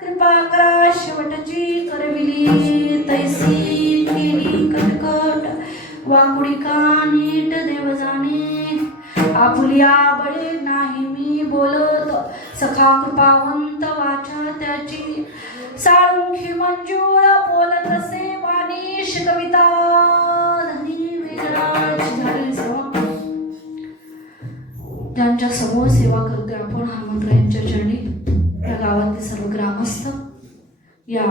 कृपा करा शेवटची करविली तैसी केली कटकट वाकुडी का नीट देव जाणे आपुलिया बळे नाही मी बोलत सखा कृपावंत वाचा त्याची साळुंखी मंजूळ बोलत असे वाणीश कविता धनी वेगळाच झाली सेवा. ज्यांच्या समोर सेवा करतोय आपण हनुमंतरायांच्या चरणी या गावातले सर्व ग्रामस्थ, या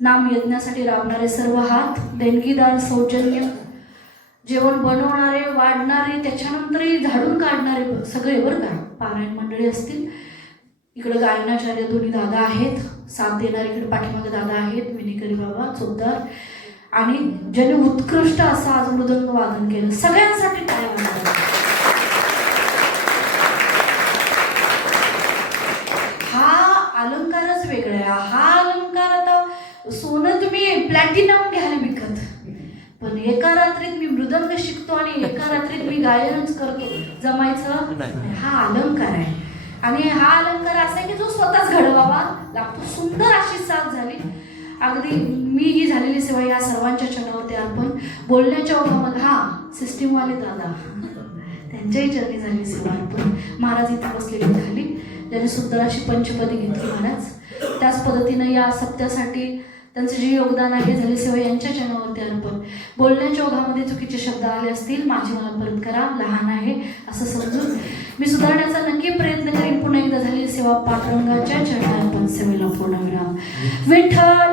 नाम यज्ञासाठी राबणारे सर्व हात, देणगीदार, सौजन्य, जेवण बनवणारे, वाढणारे, त्याच्यानंतरही झाडून काढणारे सगळे बरं का. पारायण मंडळी असतील, इकडे गायनाचार्य दोन्ही दादा आहेत, साथ देणारे इकडे पाठीमागे दादा आहेत, विनेकरी बाबा चोपदार, आणि ज्यांनी उत्कृष्ट असं आज मृदंग वादन केलं, सगळ्यांसाठी काय वाजवलं. हा अलंकारच वेगळा आहे. हा अलंकार आता सोनं तुम्ही प्लॅटिनम घ्याल विकत, पण एका रात्रीत मी मृदंग शिकतो आणि एका रात्रीत मी गायनच करतो, जमायचं. हा अलंकार आहे. आणि हा अलंकार असा आहे की जो स्वतःच घडवावा लागतो. सुंदर अशी साथ झाली. अगदी मी ही झालेली सेवा या सर्वांच्या चरणावरती अर्पण. बोलण्याच्या ओघामध्ये सिस्टीमवाले दादा त्यांच्याही चरणी झाली सेवा अर्पण. महाराज इथे बसलेली खाली, ज्यांनी सुंदर अशी पंचपदी घेतली महाराज. त्याच पद्धतीनं या सप्त्यासाठी त्यांचं जे योगदान आहे झाली सेवा यांच्या चरणावरती अर्पण. बोलण्याच्या ओघामध्ये चुकीचे शब्द आले असतील माझी मला परत करा, लहान आहे असं समजून मी सुधारण्याचा नक्की प्रयत्न करीन. पुन्हा एकदा झालेली सेवा पांडुरंगाच्या चरणी अर्पण. सेवेला पूर्ण विराम. विठ्ठल